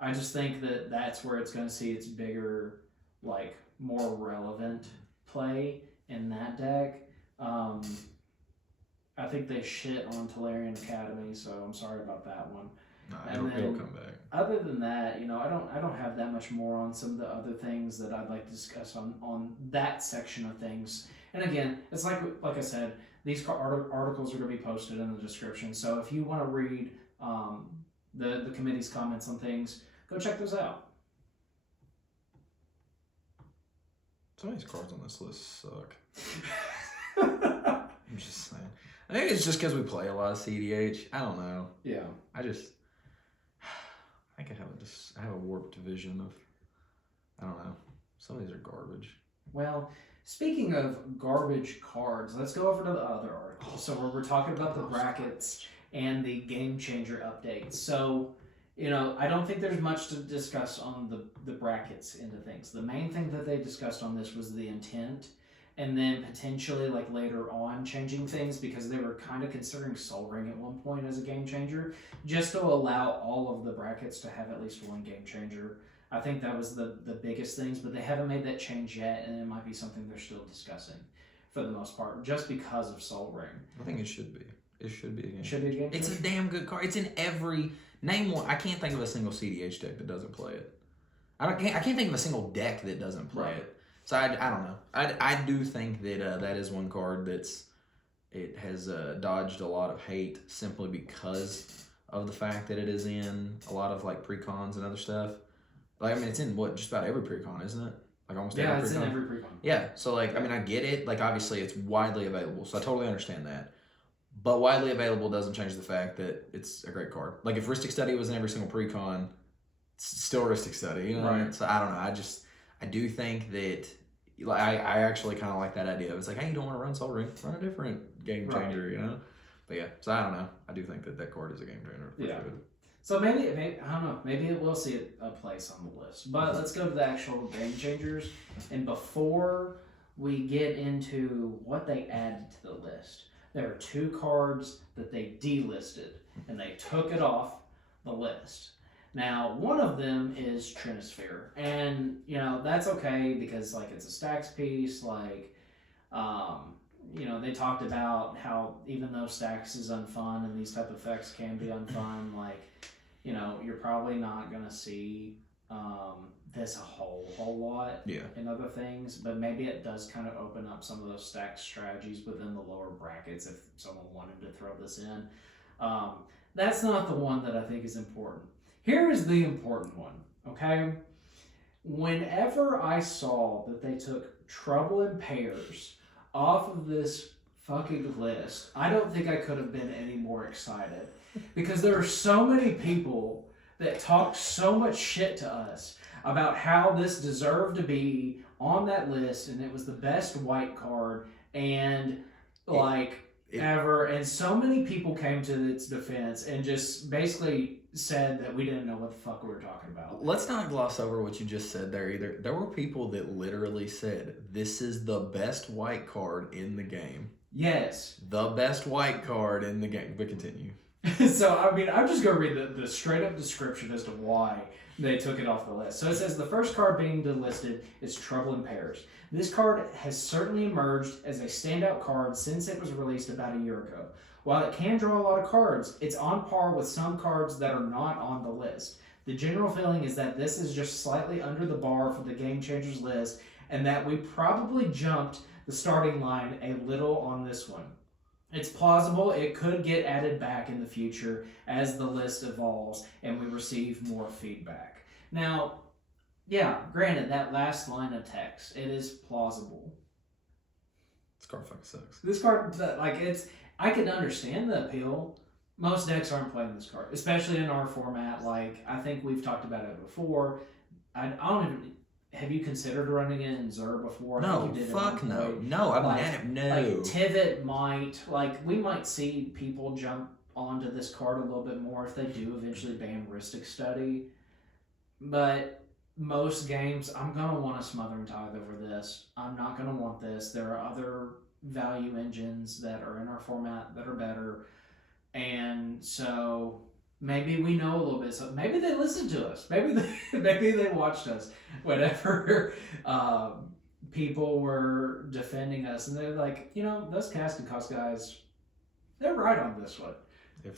I just think that that's where it's going to see its bigger, like, more relevant play in that deck. I think they shit on Tolarian Academy, so I'm sorry about that one. No, it'll come back. Other than that, I don't have that much more on some of the other things that I'd like to discuss on that section of things. And again, it's like I said, these articles are going to be posted in the description. So if you want to read the committee's comments on things, go check those out. Some of these cards on this list suck. I'm just saying. I think it's just because we play a lot of cEDH. I don't know. Yeah. I think I have a warped vision of, I don't know. Some of these are garbage. Well, speaking of garbage cards, let's go over to the other articles. So we're talking about the brackets and the game changer updates. So, I don't think there's much to discuss on the brackets into things. The main thing that they discussed on this was the intent, and then potentially like later on changing things, because they were kind of considering Sol Ring at one point as a game changer, just to allow all of the brackets to have at least one game changer. I think that was the biggest things, but they haven't made that change yet, and it might be something they're still discussing for the most part, just because of Sol Ring. I think it should be. It should be a game. It should be a game changer. It's a damn good card. It's in every name one. I can't think of a single cEDH deck that doesn't play it. I can't think of a single deck that doesn't play Right. it. So I don't know. I do think that that is one card it has dodged a lot of hate simply because of the fact that it is in a lot of like precons and other stuff. Like I mean, it's in just about every precon, isn't it? Like almost Yeah, every it's precon. in every precon. Yeah, so like I mean, I get it. Like obviously, it's widely available, so I totally understand that. But widely available doesn't change the fact that it's a great card. Like if Ristic Study was in every single precon, it's still Ristic Study, you know. Right. So I don't know. I do think that like I actually kind of like that idea. It's like, hey, you don't want to run Soul Ring, run a different game changer, you know. But yeah, so I don't know. I do think that card is a game changer. Yeah. Sure. So maybe I don't know. Maybe it will see a place on the list. But let's go to the actual game changers. And before we get into what they added to the list, there are 2 cards that they delisted and they took it off the list. Now, one of them is Trinisphere, and you know that's okay because like it's a stacks piece. Like, you know, they talked about how even though stacks is unfun and these type of effects can be unfun, like, you know, you're probably not gonna see this a whole lot in other things, but maybe it does kind of open up some of those stack strategies within the lower brackets if someone wanted to throw this in. That's not the one that I think is important. Here is the important one, okay? Whenever I saw that they took Trouble in Pairs off of this fucking list, I don't think I could have been any more excited. Because there are so many people that talk so much shit to us about how this deserved to be on that list and it was the best white card and ever. And so many people came to its defense and just basically said that we didn't know what the fuck we were talking about. Let's not gloss over what you just said there either. There were people that literally said, this is the best white card in the game. Yes. The best white card in the game. But continue. So, I mean, I'm just going to read the straight up description as to why they took it off the list. So it says the first card being delisted is Trouble in Pairs. This card has certainly emerged as a standout card since it was released about a year ago. While it can draw a lot of cards, it's on par with some cards that are not on the list. The general feeling is that this is just slightly under the bar for the Game Changers list, and that we probably jumped the starting line a little on this one. It's plausible it could get added back in the future as the list evolves and we receive more feedback. Now, yeah, granted, that last line of text, it is plausible. This card fucking sucks. This card, like, I can understand the appeal. Most decks aren't playing this card, especially in our format. Like, I think we've talked about it before. I don't even... Have you considered running it in Zur before? No, fuck no. No, I'm no. Like, Tivit might... Like, we might see people jump onto this card a little bit more if they do eventually ban Ristic Study. But most games, I'm going to want to smother and tithe over this. I'm not going to want this. There are other value engines that are in our format that are better. And so maybe we know a little bit. So maybe they listened to us. Maybe they watched us whenever people were defending us. And they're like, you know, those Casting Cost guys, they're right on this one.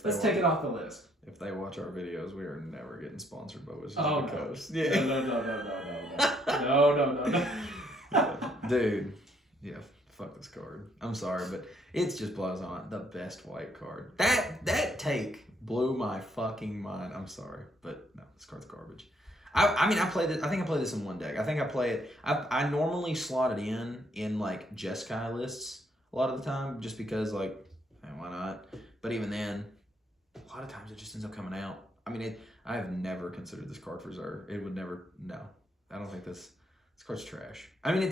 Let's take it off the list. If they watch our videos, we are never getting sponsored by Wizards of the Coast. No. Yeah. No. Dude, yeah, fuck this card. I'm sorry, but it's just Blazon, the best white card. That take blew my fucking mind. I'm sorry, but no, this card's garbage. I mean, I think I play this in one deck. I think I play it. I normally slot it in like Jeskai lists a lot of the time, just because like, hey, why not? But even then, a lot of times it just ends up coming out. I mean, I have never considered this card for Zur. It would never. No, I don't think this card's trash. I mean,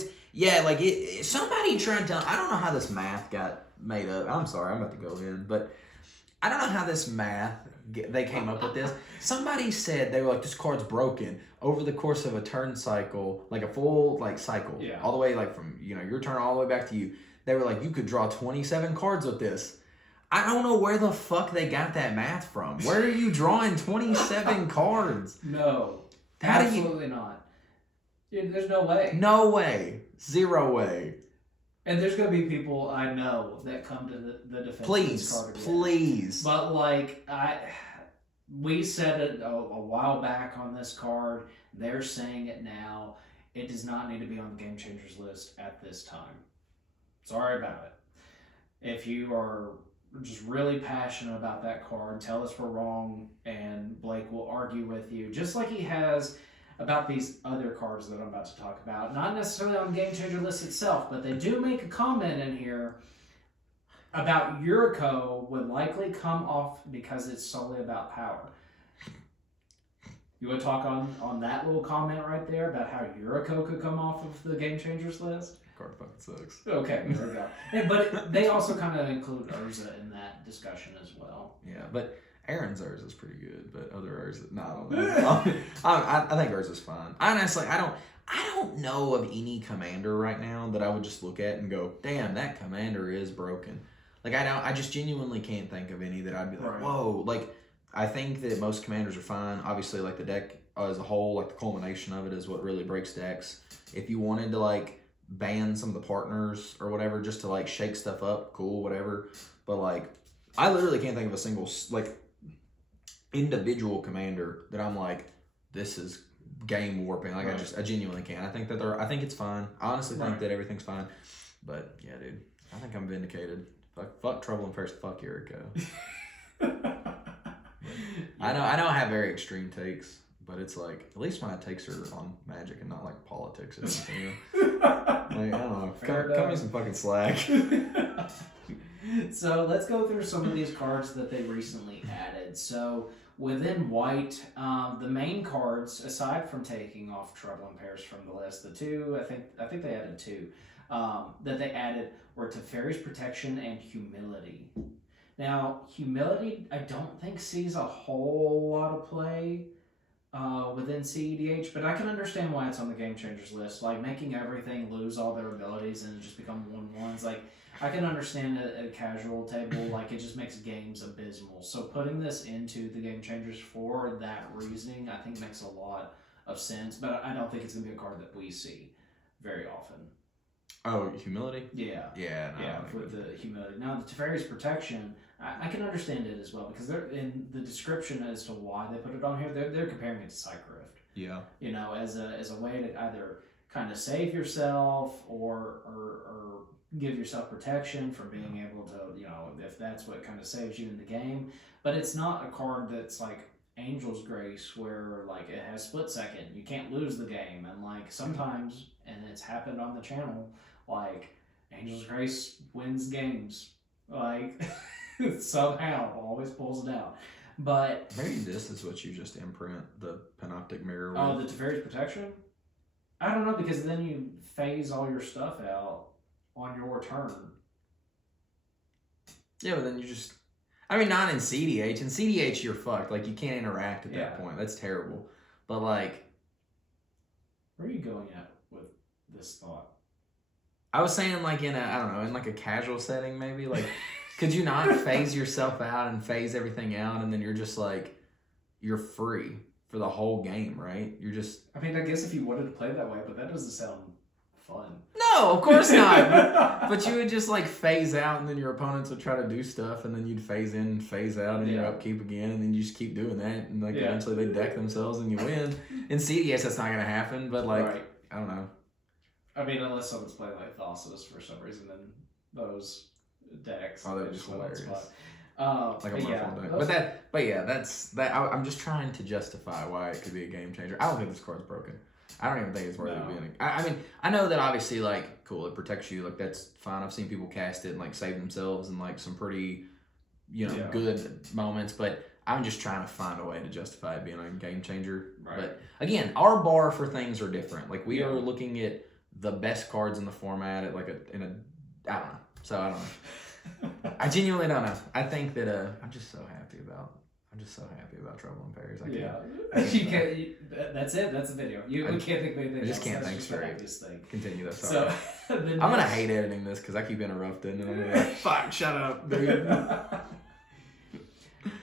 somebody tried to. I don't know how this math got made up. I'm sorry, I'm about to go in, but I don't know how this math they came up with this. Somebody said they were like, this card's broken over the course of a turn cycle, like a full like cycle, all the way like from your turn all the way back to you. They were like, you could draw 27 cards with this. I don't know where the fuck they got that math from. Where are you drawing 27 cards? No, absolutely not. Dude, there's no way. No way. Zero way. And there's going to be people I know that come to the defense of this card again. Please. But, like, We said it a while back on this card. They're saying it now. It does not need to be on the Game Changers list at this time. Sorry about it. If you are just really passionate about that card, tell us we're wrong, and Blake will argue with you, just like he has about these other cards that I'm about to talk about. Not necessarily on the Game Changer list itself, but they do make a comment in here about Yuriko would likely come off because it's solely about power. You want to talk on that little comment right there about how Yuriko could come off of the Game Changers list? Card fucking sucks. Okay, there we go. But they also kind of include Urza in that discussion as well. Yeah, but Aaron's Urza is pretty good, but other Urza, no, I don't know. I think Urza's fine. Honestly, I don't know of any commander right now that I would just look at and go, damn, that commander is broken. Like, I just genuinely can't think of any that I'd be like, Right. whoa. Like, I think that most commanders are fine. Obviously, like, the deck as a whole, like, the culmination of it is what really breaks decks. If you wanted to, like, ban some of the partners or whatever just to, like, shake stuff up, cool, whatever. But, like, I literally can't think of a single, like, individual commander that I'm like, this is game warping. Like, Right. I genuinely can't. I think that I think it's fine. I honestly think Right. that everything's fine. But, yeah, dude, I think I'm vindicated. Fuck Trouble in Paris, fuck Yuriko. I know I have very extreme takes, but it's like, at least my takes are on Magic and not like politics or anything. Like, I don't know. Cut me some fucking slack. So let's go through some of these cards that they recently added. So within white, the main cards, aside from taking off Trouble in Paris from the list, the two, I think they added two, that they added were Teferi's Protection and Humility. Now, Humility, I don't think sees a whole lot of play within cEDH, but I can understand why it's on the Game Changers list. Like, making everything lose all their abilities and just become 1/1s. Like, I can understand a casual table. Like, it just makes games abysmal. So putting this into the Game Changers for that reasoning, I think makes a lot of sense. But I don't think it's going to be a card that we see very often. Oh, Humility? Yeah. Yeah, no. Yeah, with the Humility. Now, the Teferi's Protection, I can understand it as well, because they're in the description as to why they put it on here. They're comparing it to Cyclerift. Yeah. You know, as a way to either kind of save yourself or give yourself protection from being able to, you know, if that's what kind of saves you in the game. But it's not a card that's like Angel's Grace, where like it has split second, you can't lose the game, and like sometimes, and it's happened on the channel, like Angel's Grace wins games, like somehow always pulls it out. But maybe this is what you just imprint the Panoptic Mirror with. oh, the Teferi's Protection? I don't know, because then you phase all your stuff out on your turn. Yeah, but then you just, I mean, not in cEDH. In cEDH, you're fucked. Like, you can't interact at Yeah. that point. That's terrible. But, like, Where are you going at with this thought? I was saying, like, in like a casual setting, maybe. Like, could you not phase yourself out and phase everything out, and then you're just, like, you're free for the whole game, right? You're just... I mean, I guess if you wanted to play that way, but that doesn't sound fun. No, of course not. But you would just, like, phase out, and then your opponents would try to do stuff, and then you'd phase in and phase out, and your upkeep again, and then you just keep doing that, and, like, eventually they deck themselves, and you win. In cEDH, that's not going to happen, but, like, Right. I don't know. I mean, unless someone's playing like Thassa's for some reason, then those decks. Oh, that'd be hilarious. Like a yeah, deck. That's that. I'm just trying to justify why it could be a game changer. I don't think this card's broken. I don't even think it's worth it being. I mean, I know that obviously, like, cool, it protects you. Like, that's fine. I've seen people cast it and, like, save themselves in, like, some pretty, good moments. But I'm just trying to find a way to justify it being a game changer. Right. But again, our bar for things are different. Like, we are looking at the best cards in the format at like I don't know. So I don't know. I genuinely don't know. I think that I'm just so happy about Trouble in Paris. You can't. That's it. That's the video. We can't think of anything. I just can't think straight. Continue that. Sorry. So I'm gonna hate editing this because I keep interrupting and I'm like, fuck, shut up, dude.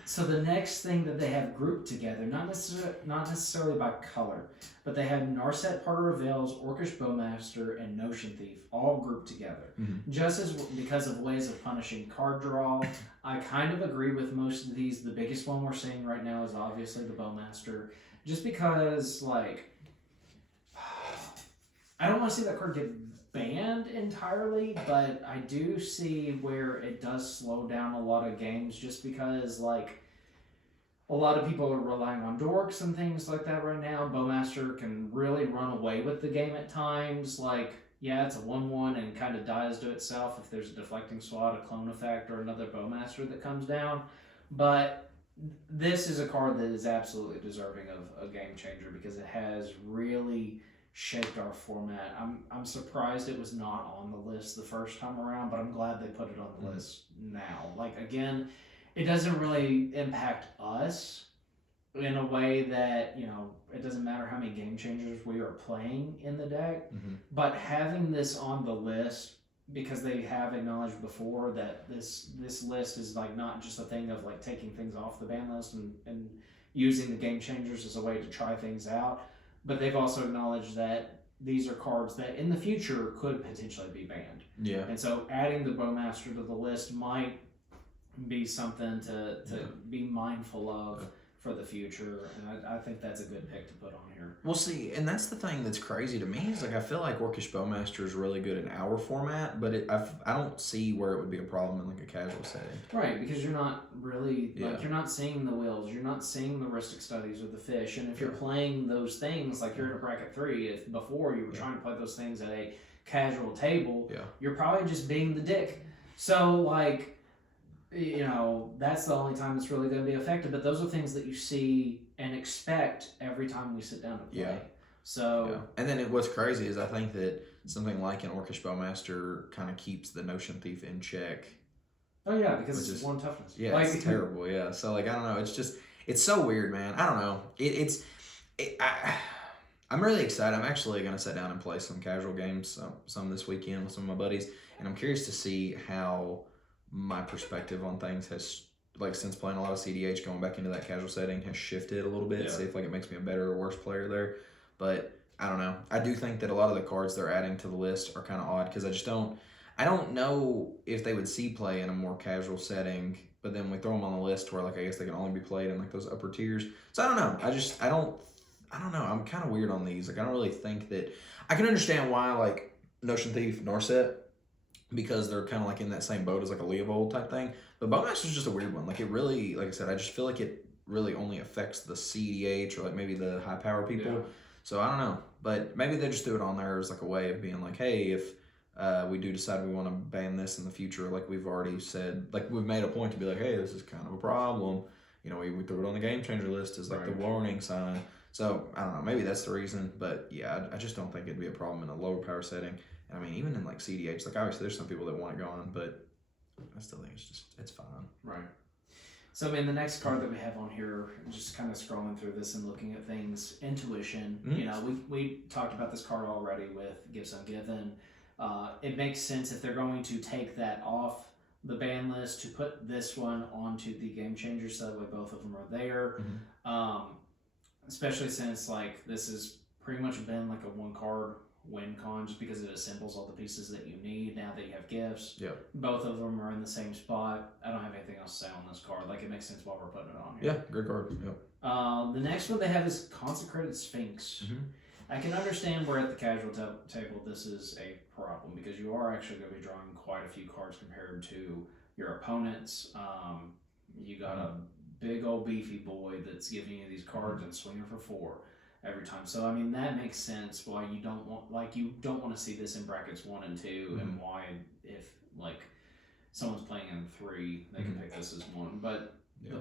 So the next thing that they have grouped together, not necessarily by color, but they have Narset Parter of Veils, Orcish Bowmaster, and Notion Thief all grouped together. Mm-hmm. Just as because of ways of punishing card draw, I kind of agree with most of these. The biggest one we're seeing right now is obviously the Bowmaster, just because like I don't want to see that card get banned entirely, but I do see where it does slow down a lot of games just because like a lot of people are relying on dorks and things like that right now. Bowmaster can really run away with the game at times. Like, yeah, it's a 1/1 and kind of dies to itself if there's a deflecting swat, a clone effect, or another Bowmaster that comes down. But this is a card that is absolutely deserving of a game changer because it has really shaped our format. I'm surprised it was not on the list the first time around, but I'm glad they put it on the list now. Like, again, it doesn't really impact us in a way that, you know, it doesn't matter how many game changers we are playing in the deck, but having this on the list because they have acknowledged before that this list is like not just a thing of like taking things off the ban list and using the game changers as a way to try things out, but they've also acknowledged that these are cards that in the future could potentially be banned. Yeah. And so adding the Bowmaster to the list might be something to be mindful of for the future, and I think that's a good pick to put on here. Well, see, and that's the thing that's crazy to me is like I feel like Orcish Bowmaster is really good in our format, but I don't see where it would be a problem in like a casual setting. Right, because you're not really like you're not seeing the wheels, you're not seeing the Ristic Studies or the fish, and if you're playing those things like you're in a bracket 3, if before you were trying to play those things at a casual table, you're probably just being the dick. So like, you know, that's the only time it's really going to be effective. But those are things that you see and expect every time we sit down to play. Yeah. So, and then what's crazy is I think that something like an Orcish Bowmaster kind of keeps the Notion Thief in check. Oh yeah, because it's 1 toughness. Yeah, like, it's terrible. Yeah, so like I don't know. It's just so weird, man. I don't know. I'm really excited. I'm actually going to sit down and play some casual games, some this weekend with some of my buddies, and I'm curious to see how my perspective on things has, like, since playing a lot of cEDH, going back into that casual setting has shifted a little bit. See if like it makes me a better or worse player there. But I don't know. I do think that a lot of the cards they're adding to the list are kind of odd because I don't know if they would see play in a more casual setting. But then we throw them on the list where like I guess they can only be played in like those upper tiers. So I don't know. I don't know. I'm kind of weird on these. Like I don't really think that I can understand why like Notion Thief, Narset, because they're kind of like in that same boat as like a Leovold type thing. But Bowmaster's just a weird one. Like it really, like I said, I just feel like it really only affects the cEDH or like maybe the high power people. Yeah. So I don't know. But maybe they just do it on there as like a way of being like, hey, if we do decide we want to ban this in the future, like we've already said, like we've made a point to be like, hey, this is kind of a problem. You know, we threw it on the game changer list as like the warning sign. So I don't know, maybe that's the reason. But yeah, I just don't think it'd be a problem in a lower power setting. I mean, even in like cEDH, like obviously there's some people that want it gone, but I still think it's fine. Right. So I mean, the next card that we have on here, just kind of scrolling through this and looking at things, Intuition. You know, we talked about this card already with Gives Ungiven. It makes sense if they're going to take that off the ban list to put this one onto the game changer, so that way both of them are there. Especially since like this has pretty much been like a 1 card win con just because it assembles all the pieces that you need now that you have gifts. Both of them are in the same spot. I don't have anything else to say on this card. Like it makes sense why we're putting it on here. Yeah, great card. The next one they have is Consecrated Sphinx. I can understand where at the casual table this is a problem because you are actually going to be drawing quite a few cards compared to your opponents. You got a big old beefy boy that's giving you these cards and swinging for 4 every time. So I mean that makes sense why you don't want to see this in brackets 1 and 2, and why if like someone's playing in 3, they can pick this as 1. But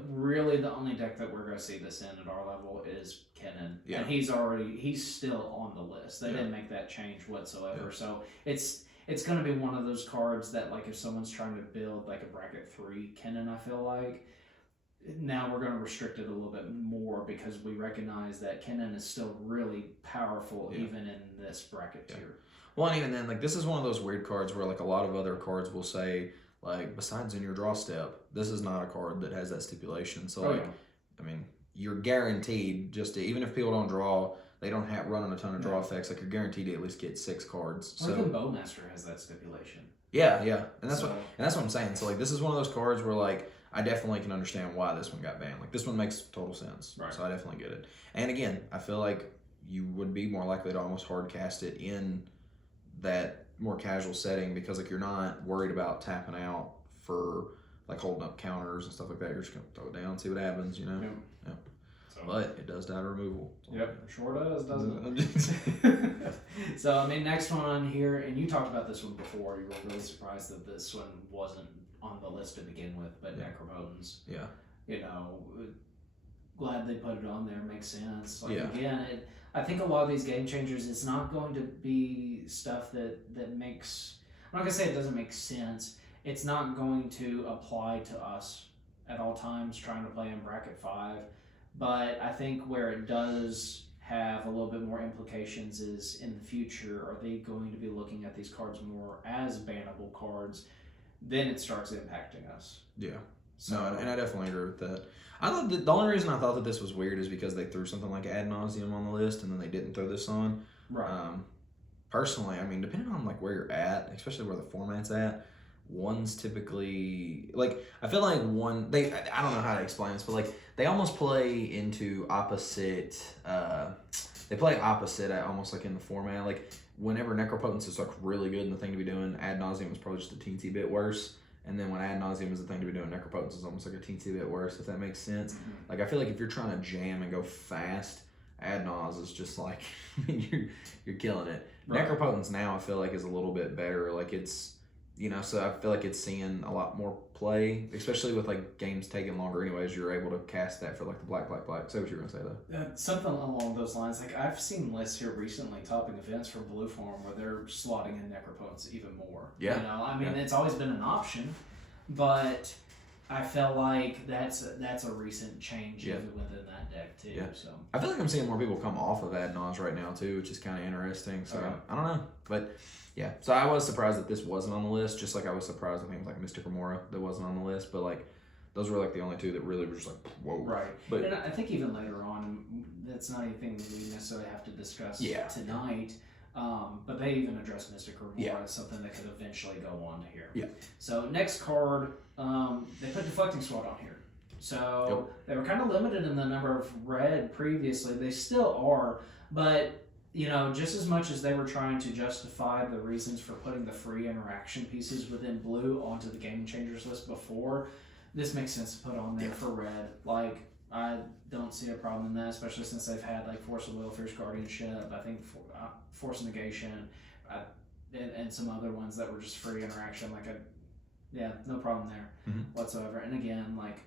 really the only deck that we're going to see this in at our level is Kennen, and he's still on the list. They didn't make that change whatsoever. So it's going to be one of those cards that like if someone's trying to build like a bracket 3 Kennen, I feel like now we're going to restrict it a little bit more because we recognize that Kennen is still really powerful even in this bracket tier. Well, and even then, like this is one of those weird cards where like a lot of other cards will say like besides in your draw step, this is not a card that has that stipulation. So like, I mean, you're guaranteed just to, even if people don't draw, they don't have running a ton of draw effects. Like you're guaranteed to at least get 6 cards. Or even Bowmaster has that stipulation. Yeah, and that's what I'm saying. So like, this is one of those cards where like I definitely can understand why this one got banned. Like this one makes total sense. Right. So I definitely get it. And again, I feel like you would be more likely to almost hard cast it in that more casual setting because like you're not worried about tapping out for like holding up counters and stuff like that. You're just gonna throw it down, see what happens, you know. Yep. So, but it does die to removal. So. Yep, it sure does, doesn't it? So I mean, next one on here, and you talked about this one before. You were really surprised that this one wasn't on the list to begin with, but Necropotence. Yeah. You know, glad they put it on there. Makes sense. Like again, I think a lot of these game changers, it's not going to be stuff that makes. I'm not gonna say it doesn't make sense. It's not going to apply to us at all times trying to play in bracket 5. But I think where it does have a little bit more implications is in the future, are they going to be looking at these cards more as bannable cards? Then it starts impacting us. Yeah. So, no, and I definitely agree with that. I thought that the only reason I thought that this was weird is because they threw something like Ad Nauseam on the list and then they didn't throw this on. Right. Personally, I mean, depending on like where you're at, especially where the format's at, one's typically like I feel like I don't know how to explain this, but like they almost play into opposite. They play opposite at almost like in the format. Like whenever Necropotence is like really good in the thing to be doing, Ad Nauseam is probably just a teensy bit worse. And then when Ad Nauseam is the thing to be doing, Necropotence is almost like a teensy bit worse, if that makes sense. Mm-hmm. Like I feel like if you're trying to jam and go fast, Ad Naus is just like you're killing it. Right. Necropotence now I feel like is a little bit better. Like it's so I feel like it's seeing a lot more play, especially with like games taking longer anyways. You're able to cast that for like the black. Say what you were gonna say though. Something along those lines. Like I've seen lists here recently topping events for Blue Form where they're slotting in Necropotence even more. Yeah. I mean it's always been an option, but I feel like that's a recent change even within that deck too. Yeah. So I feel like I'm seeing more people come off of Ad Naus right now too, which is kind of interesting. So I don't know, but. Yeah, so I was surprised that this wasn't on the list, just like I was surprised I think like Mystic Remora that wasn't on the list, but like those were like the only two that really were just like whoa. Right, but and I think even later on, that's not anything that we necessarily have to discuss tonight. But they even address Mystic Remora as something that could eventually go on to here. Yeah. So next card, they put Deflecting Sword on here. So they were kind of limited in the number of red previously. They still are, but. Just as much as they were trying to justify the reasons for putting the free interaction pieces within blue onto the Game Changers list before, this makes sense to put on there for red. Like, I don't see a problem in that, especially since they've had like Force of Will, Fierce Guardianship, I think Force of Negation, and some other ones that were just free interaction. No problem there whatsoever. And again, like,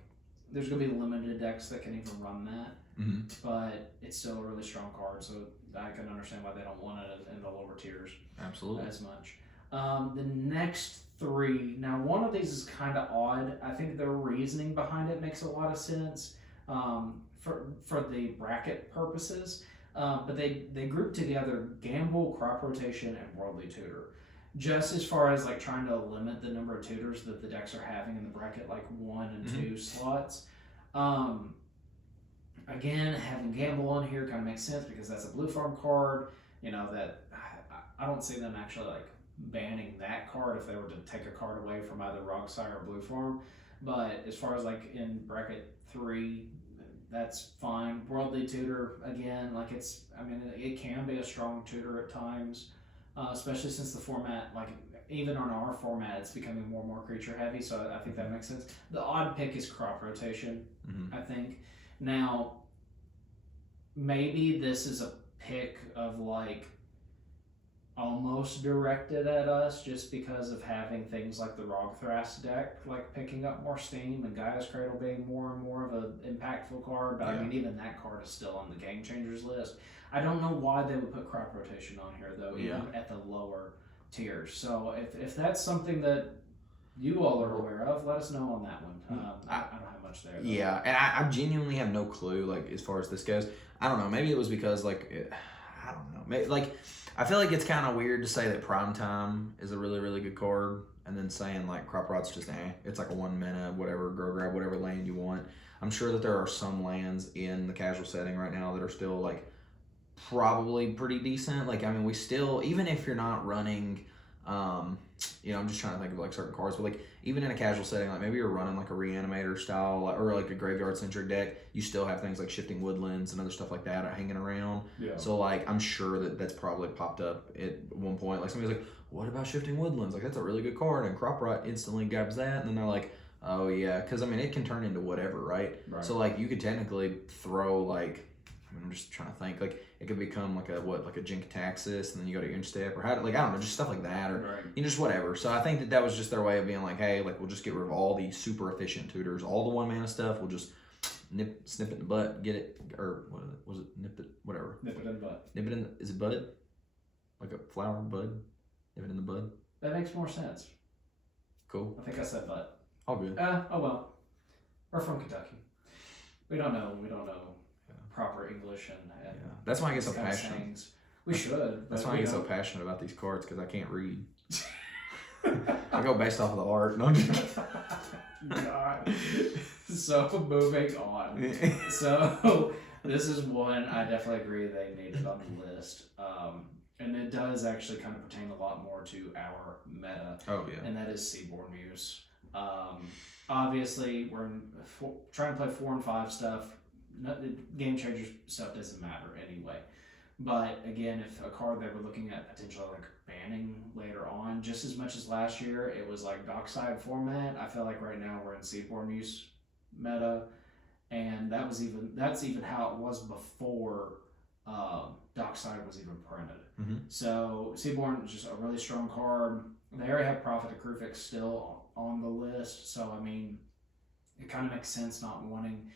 there's going to be limited decks that can even run that. Mm-hmm. But it's still a really strong card, so I can understand why they don't want it in the lower tiers. Absolutely. As much. The next 3, now one of these is kind of odd. I think the reasoning behind it makes a lot of sense for the bracket purposes. But they group together Gamble, Crop Rotation, and Worldly Tutor. Just as far as like trying to limit the number of tutors that the decks are having in the bracket, like 1 and 2 slots. Again, having Gamble on here kind of makes sense because that's a Blue Farm card. That I don't see them actually like banning that card if they were to take a card away from either Rogsire or Blue Farm. But as far as like in bracket 3, that's fine. Worldly Tutor, again, like it can be a strong tutor at times, especially since the format, like even on our format, it's becoming more and more creature heavy. So I think that makes sense. The odd pick is Crop Rotation, I think. Now, maybe this is a pick of like almost directed at us just because of having things like the Rogthras deck like picking up more steam and Gaia's Cradle being more and more of an impactful card. But I mean, even that card is still on the Game Changers list. I don't know why they would put Crop Rotation on here though, even at the lower tiers. So if that's something that you all are aware of, let us know on that one. I don't have much there though. Yeah, and I genuinely have no clue like as far as this goes. I don't know, maybe it was because like I don't know, maybe, like I feel like it's kind of weird to say that Primetime is a really, really good card and then saying like Crop Rot's just it's like a 1 mana, whatever, grow grab, whatever land you want. I'm sure that there are some lands in the casual setting right now that are still like probably pretty decent. Like, I mean, we still, even if you're not running, I'm just trying to think of like certain cards, but like even in a casual setting, like maybe you're running like a Reanimator style or like a graveyard centric deck, you still have things like Shifting Woodlands and other stuff like that hanging around. Yeah. So like, I'm sure that that's probably popped up at one point. Like somebody's like, what about Shifting Woodlands? Like that's a really good card, and Crop Rot instantly grabs that, and then they're like, oh yeah, because I mean it can turn into whatever, right? So like you could technically throw like, I'm just trying to think. Like it could become like a Jink Taxis, and then you go to your step, or how like I don't know, just stuff like that, or just whatever. So I think that was just their way of being like, hey, like we'll just get rid of all the super efficient tutors, all the 1 mana stuff. We'll just snip it in the butt, get it, or what was it? Nip it, whatever. Nip it in the butt. Nip it in. Is it bud? Like a flower bud? Nip it in the bud. That makes more sense. Cool. I think I said butt. All good. Oh well. We're from Kentucky. We don't know proper English and that's why I get so passionate. We should. That's why I get so passionate about these cards, because I can't read. I go based off of the art. No, God. So moving on. So this is one I definitely agree they needed on the list. And it does actually kind of pertain a lot more to our meta. Oh yeah. And that is Seaborn Muse. Obviously, we're trying to play 4 and 5 stuff. Game changer stuff doesn't matter anyway. But again, if a card that we're looking at potentially like banning later on, just as much as last year, it was like Dockside format. I feel like right now we're in Seaborn Muse meta, and that's even how it was before Dockside was even printed. Mm-hmm. So Seaborn is just a really strong card. They already have Prophet of Krufix still on the list, so I mean, it kind of makes sense not wanting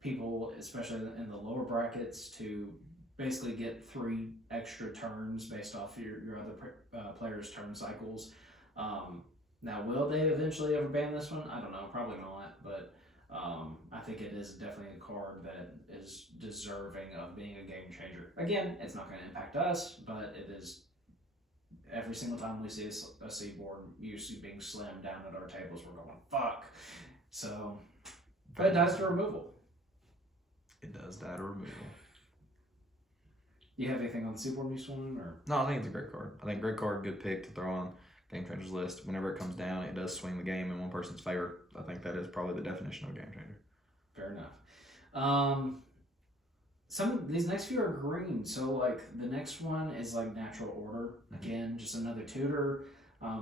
people, especially in the lower brackets, to basically get 3 extra turns based off your other players' turn cycles. Now, will they eventually ever ban this one? I don't know, probably not, but I think it is definitely a card that is deserving of being a game changer. Again, it's not going to impact us, but it is. Every single time we see a Seaborn usually being slammed down at our tables, we're going, fuck. So, but it dies to removal. It does die to removal. You have anything on the Seaborn Muse one? Or? No, I think it's a great card. I think great card, good pick to throw on Game Changer's list. Whenever it comes down, it does swing the game in one person's favor. I think that is probably the definition of a game changer. Fair enough. Some of these next few are green, so like the next one is like Natural Order. Again, just another tutor. I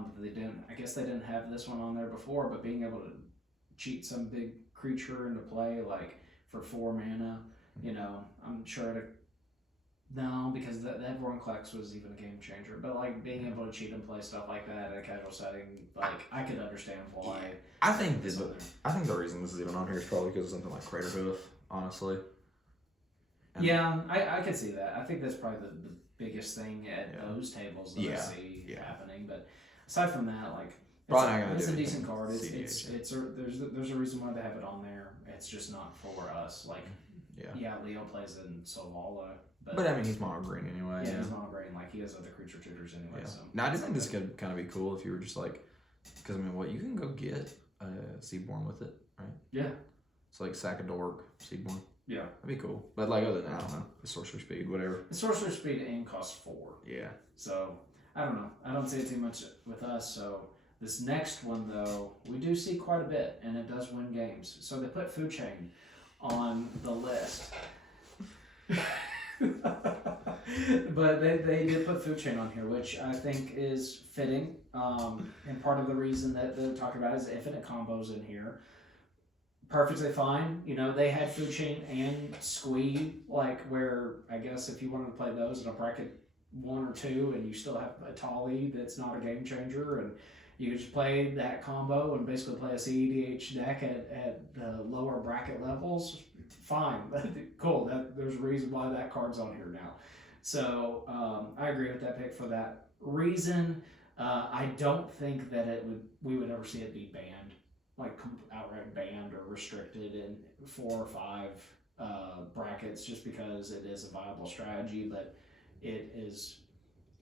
guess they didn't have this one on there before, but being able to cheat some big creature into play, like for 4 mana, I'm sure no, because that Vorinclex was even a game changer. But like being able to cheat and play stuff like that in a casual setting, like I could understand why. I think the reason this is even on here is probably because of something like Crater Hoof, honestly. And yeah, I could see that. I think that's probably the biggest thing at those tables that I see happening. But aside from that, like it's a decent card. There's a reason why they have it on there. It's just not for us. Like Leo plays in Solvala. But I mean, he's mono green anyway. Yeah, he's mono green. Like he has other creature tutors anyway. Yeah. So now I do think this could kind of be cool if you were just like, because I mean, you can go get a Seaborn with it, right? Yeah. It's like sack a dork, Seaborn. Yeah. That'd be cool. But like other than that, I don't know. The sorcery speed, whatever. The sorcery speed and costs 4. Yeah. So I don't know. I don't see it too much with us. So this next one though, we do see quite a bit, and it does win games. So they put Food Chain on the list. But they did put Food Chain on here, which I think is fitting. And part of the reason that they're talking about is infinite combos in here. Perfectly fine. They had Food Chain and Squee, like where I guess if you wanted to play those in a bracket 1 or 2, and you still have a Tali that's not a game changer, and you could just play that combo and basically play a cEDH deck at the lower bracket levels. Fine, cool. There's a reason why that card's on here now. So I agree with that pick for that reason. I don't think that we would ever see it be banned, like outright banned or restricted in 4 or 5 brackets, just because it is a viable strategy. But it is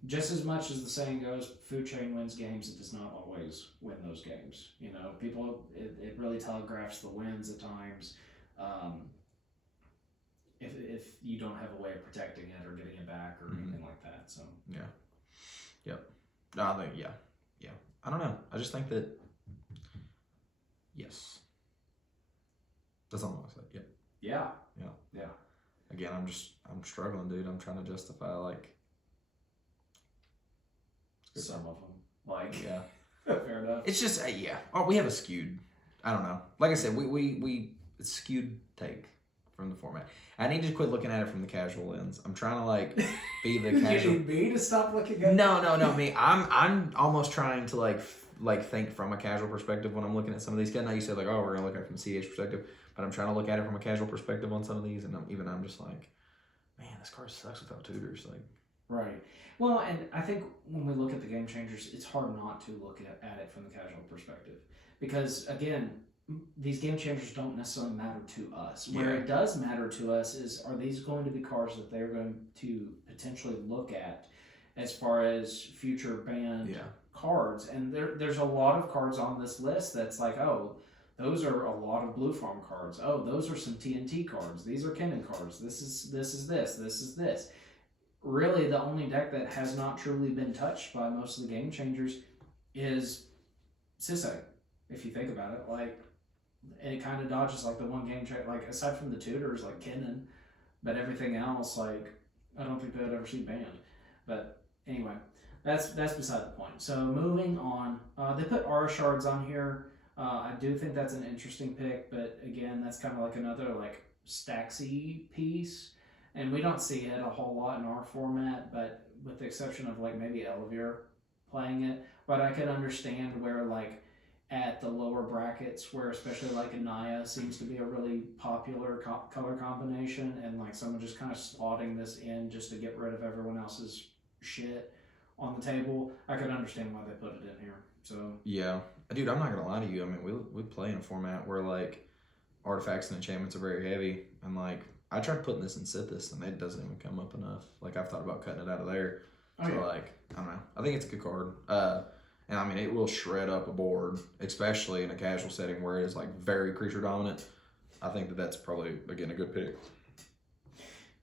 just as much as the saying goes, food chain wins games, it does not always win those games. You know, people, it really telegraphs the wins at times. Um, if you don't have a way of protecting it or getting it back or anything like that. So yeah, yep. No, I think yeah. I don't know. I just think that yes. That's all I'm gonna say. yeah. Again, I'm struggling, dude. I'm trying to justify like Some of them, like yeah. fair enough. It's just yeah. Oh, we have a skewed. I don't know. Like I said, we it's skewed take from the format. I need to quit looking at it from the casual lens. I'm trying to like be the casual. You need me to stop looking at No, me. I'm almost trying to like think from a casual perspective when I'm looking at some of these. Now you said like, oh, we're gonna look at it from a CH perspective, but I'm trying to look at it from a casual perspective on some of these, and I'm just like, man, this card sucks without tutors. Like, right. Well, and I think when we look at the game changers, it's hard not to look at it from the casual perspective because again, these game changers don't necessarily matter to us. Where it does matter to us is, are these going to be cards that they're going to potentially look at as far as future banned cards? And there's a lot of cards on this list that's like, oh, those are a lot of blue farm cards. Oh, those are some TNT cards. These are Kennen cards. This is this. Really, the only deck that has not truly been touched by most of the game changers is cEDH. If you think about it, like, it kind of dodges like the one game check, like aside from the tutors like Kennen, but everything else, like, I don't think they'd ever see banned. But anyway, that's beside the point. So moving on, they put Aura Shards on here. I do think that's an interesting pick, but again, that's kind of like another like Staxy piece, and we don't see it a whole lot in our format, but with the exception of like maybe Elevir playing it. But I could understand where like at the lower brackets, where especially like Anaya seems to be a really popular color combination, and like someone just kind of slotting this in just to get rid of everyone else's shit on the table, I could understand why they put it in here. So yeah, dude, I'm not gonna lie to you. I mean, we play in a format where like artifacts and enchantments are very heavy, and like I tried putting this in Sithis, and it doesn't even come up enough. Like I've thought about cutting it out of there. Like I don't know. I think it's a good card. And I mean, it will shred up a board, especially in a casual setting where it is like very creature dominant. I think that that's probably, again, a good pick.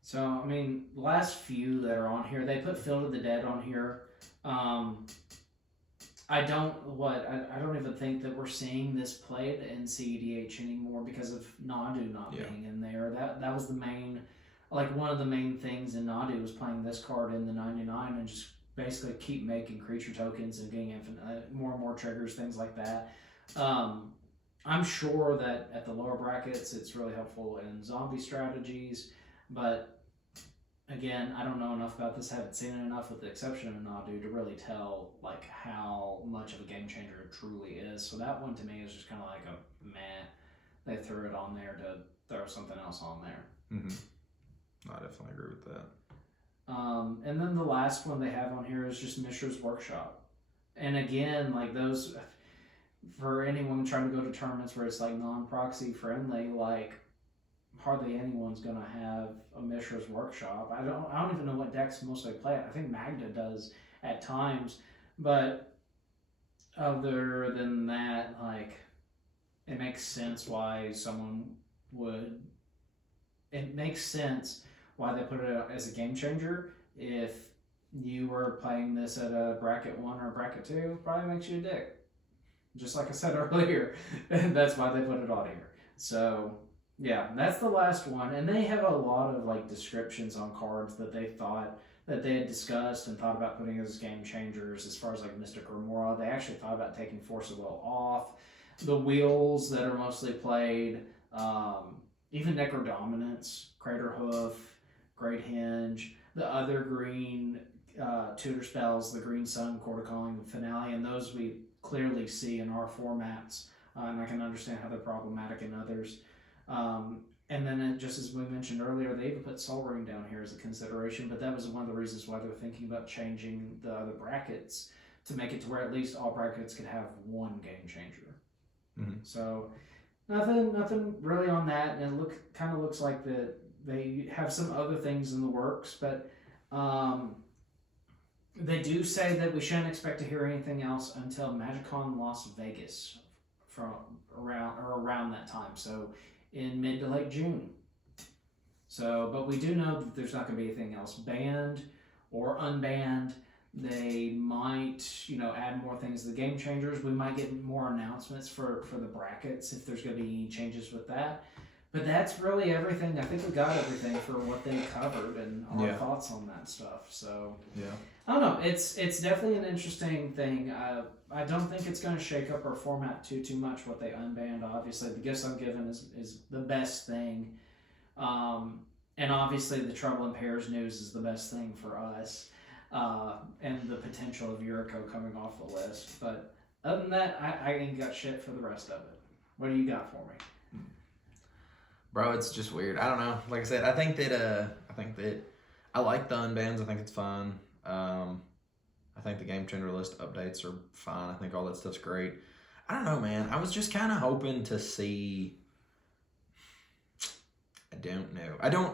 So, I mean, last few that are on here, they put Field of the Dead on here. I don't even think that we're seeing this played in cEDH anymore because of Nadu not being in there. That was the main, like one of the main things in Nadu was playing this card in the 99 and just basically keep making creature tokens and getting infinite, more and more triggers, things like that. I'm sure that at the lower brackets it's really helpful in zombie strategies, but again, I don't know enough about this, haven't seen it enough with the exception of Nadu to really tell like how much of a game changer it truly is. So that one to me is just kind of like a meh. They threw it on there to throw something else on there. I definitely agree with that. And then the last one they have on here is just Mishra's Workshop. And again, like those, for anyone trying to go to tournaments where it's like non-proxy friendly, like hardly anyone's gonna have a Mishra's Workshop. I don't even know what decks mostly play it. I think Magda does at times, but other than that, like it makes sense why someone would. It makes sense why they put it as a game changer. If you were playing this at a bracket 1 or a bracket 2, probably makes you a dick. Just like I said earlier, that's why they put it on here. So yeah, that's the last one, and they have a lot of like descriptions on cards that they thought that they had discussed and thought about putting as game changers. As far as like Mystic Remora, they actually thought about taking Force of Will off. The wheels that are mostly played, even Necrodominance, Crater Hoof, Great Hinge, the other green tutor spells, the Green Sun, Quarter Calling, Finale, and those we clearly see in our formats, and I can understand how they're problematic in others. And then, just as we mentioned earlier, they even put Soul Ring down here as a consideration, but that was one of the reasons why they're thinking about changing the other brackets to make it to where at least all brackets could have one game changer. So nothing really on that, and it kind of looks like that they have some other things in the works, but They do say that we shouldn't expect to hear anything else until MagicCon Las Vegas, from around that time. So in mid to late June. So, but we do know that there's not going to be anything else banned or unbanned. They might, add more things to the game changers. We might get more announcements for the brackets if there's going to be any changes with that. But that's really everything. I think we got everything for what they covered and our thoughts on that stuff. So I don't know. It's definitely an interesting thing. I don't think it's going to shake up our format too much. What they unbanned, obviously, the gifts I'm given is the best thing. And obviously the Trouble in Pairs news is the best thing for us, and the potential of Yuriko coming off the list. But other than that, I ain't got shit for the rest of it. What do you got for me? Bro, it's just weird. I don't know. Like I said, I think that I like the unbans. I think it's fun. I think the game changer list updates are fine. I think all that stuff's great. I don't know, man. I was just kind of hoping to see. I don't know.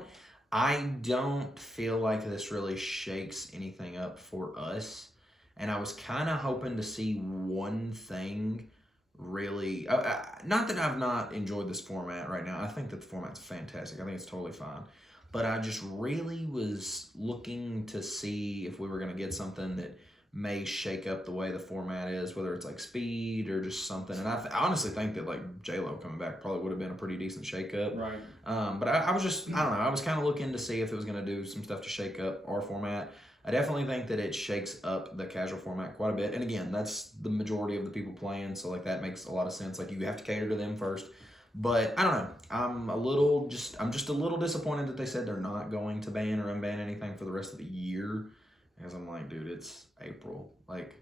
I don't feel like this really shakes anything up for us. And I was kind of hoping to see one thing really. Not that I've not enjoyed this format right now. I think that the format's fantastic. I think it's totally fine. But I just really was looking to see if we were going to get something that may shake up the way the format is, whether it's like speed or just something. And I honestly think that like J-Lo coming back probably would have been a pretty decent shake up. Right. But I was just, I don't know, I was kind of looking to see if it was going to do some stuff to shake up our format. I definitely think that it shakes up the casual format quite a bit. And again, that's the majority of the people playing, so like that makes a lot of sense. Like you have to cater to them first. But I don't know. I'm just a little disappointed that they said they're not going to ban or unban anything for the rest of the year. Because I'm like, dude, it's April. Like,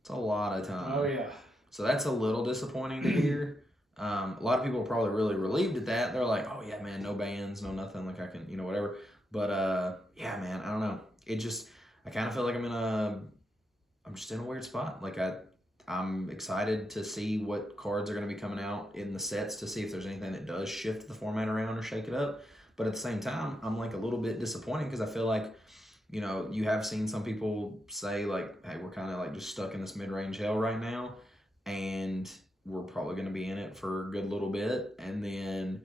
it's a lot of time. Oh, yeah. So that's a little disappointing to hear. A lot of people are probably really relieved at that. They're like, oh, yeah, man, no bans, no nothing. Like, I can, whatever. But, yeah, man, I don't know. I kind of feel like I'm just in a weird spot. Like, I'm excited to see what cards are going to be coming out in the sets to see if there's anything that does shift the format around or shake it up. But at the same time, I'm like a little bit disappointed because I feel like, you have seen some people say like, hey, we're kind of like just stuck in this mid-range hell right now, and we're probably going to be in it for a good little bit, and then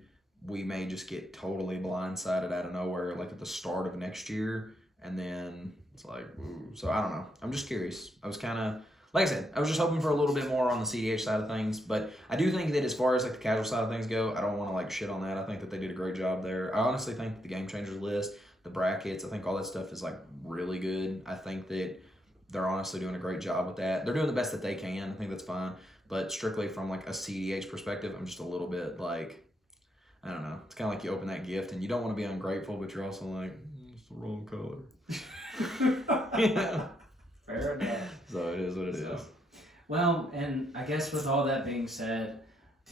we may just get totally blindsided out of nowhere like at the start of next year, and then it's like, ooh. So I don't know. I'm just curious. I was kind of, like I said, I was just hoping for a little bit more on the cEDH side of things, but I do think that as far as like the casual side of things go, I don't want to like shit on that. I think that they did a great job there. I honestly think the Game Changers list, the brackets, I think all that stuff is like really good. I think that they're honestly doing a great job with that. They're doing the best that they can. I think that's fine. But strictly from like a cEDH perspective, I'm just a little bit like, I don't know. It's kind of like you open that gift and you don't want to be ungrateful, but you're also like, it's the wrong color. Yeah. Fair enough. So it is what it is. Well, and I guess with all that being said,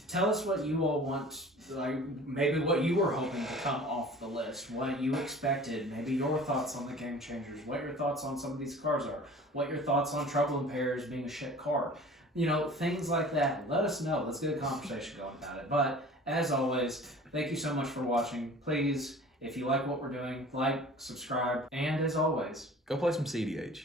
tell us what you all want, like maybe what you were hoping to come off the list, what you expected, maybe your thoughts on the Game Changers, what your thoughts on some of these cards are, what your thoughts on Trouble in Pairs being a shit card. Things like that. Let us know. Let's get a conversation going about it. But as always, thank you so much for watching. Please, if you like what we're doing, like, subscribe, and as always, go play some cEDH.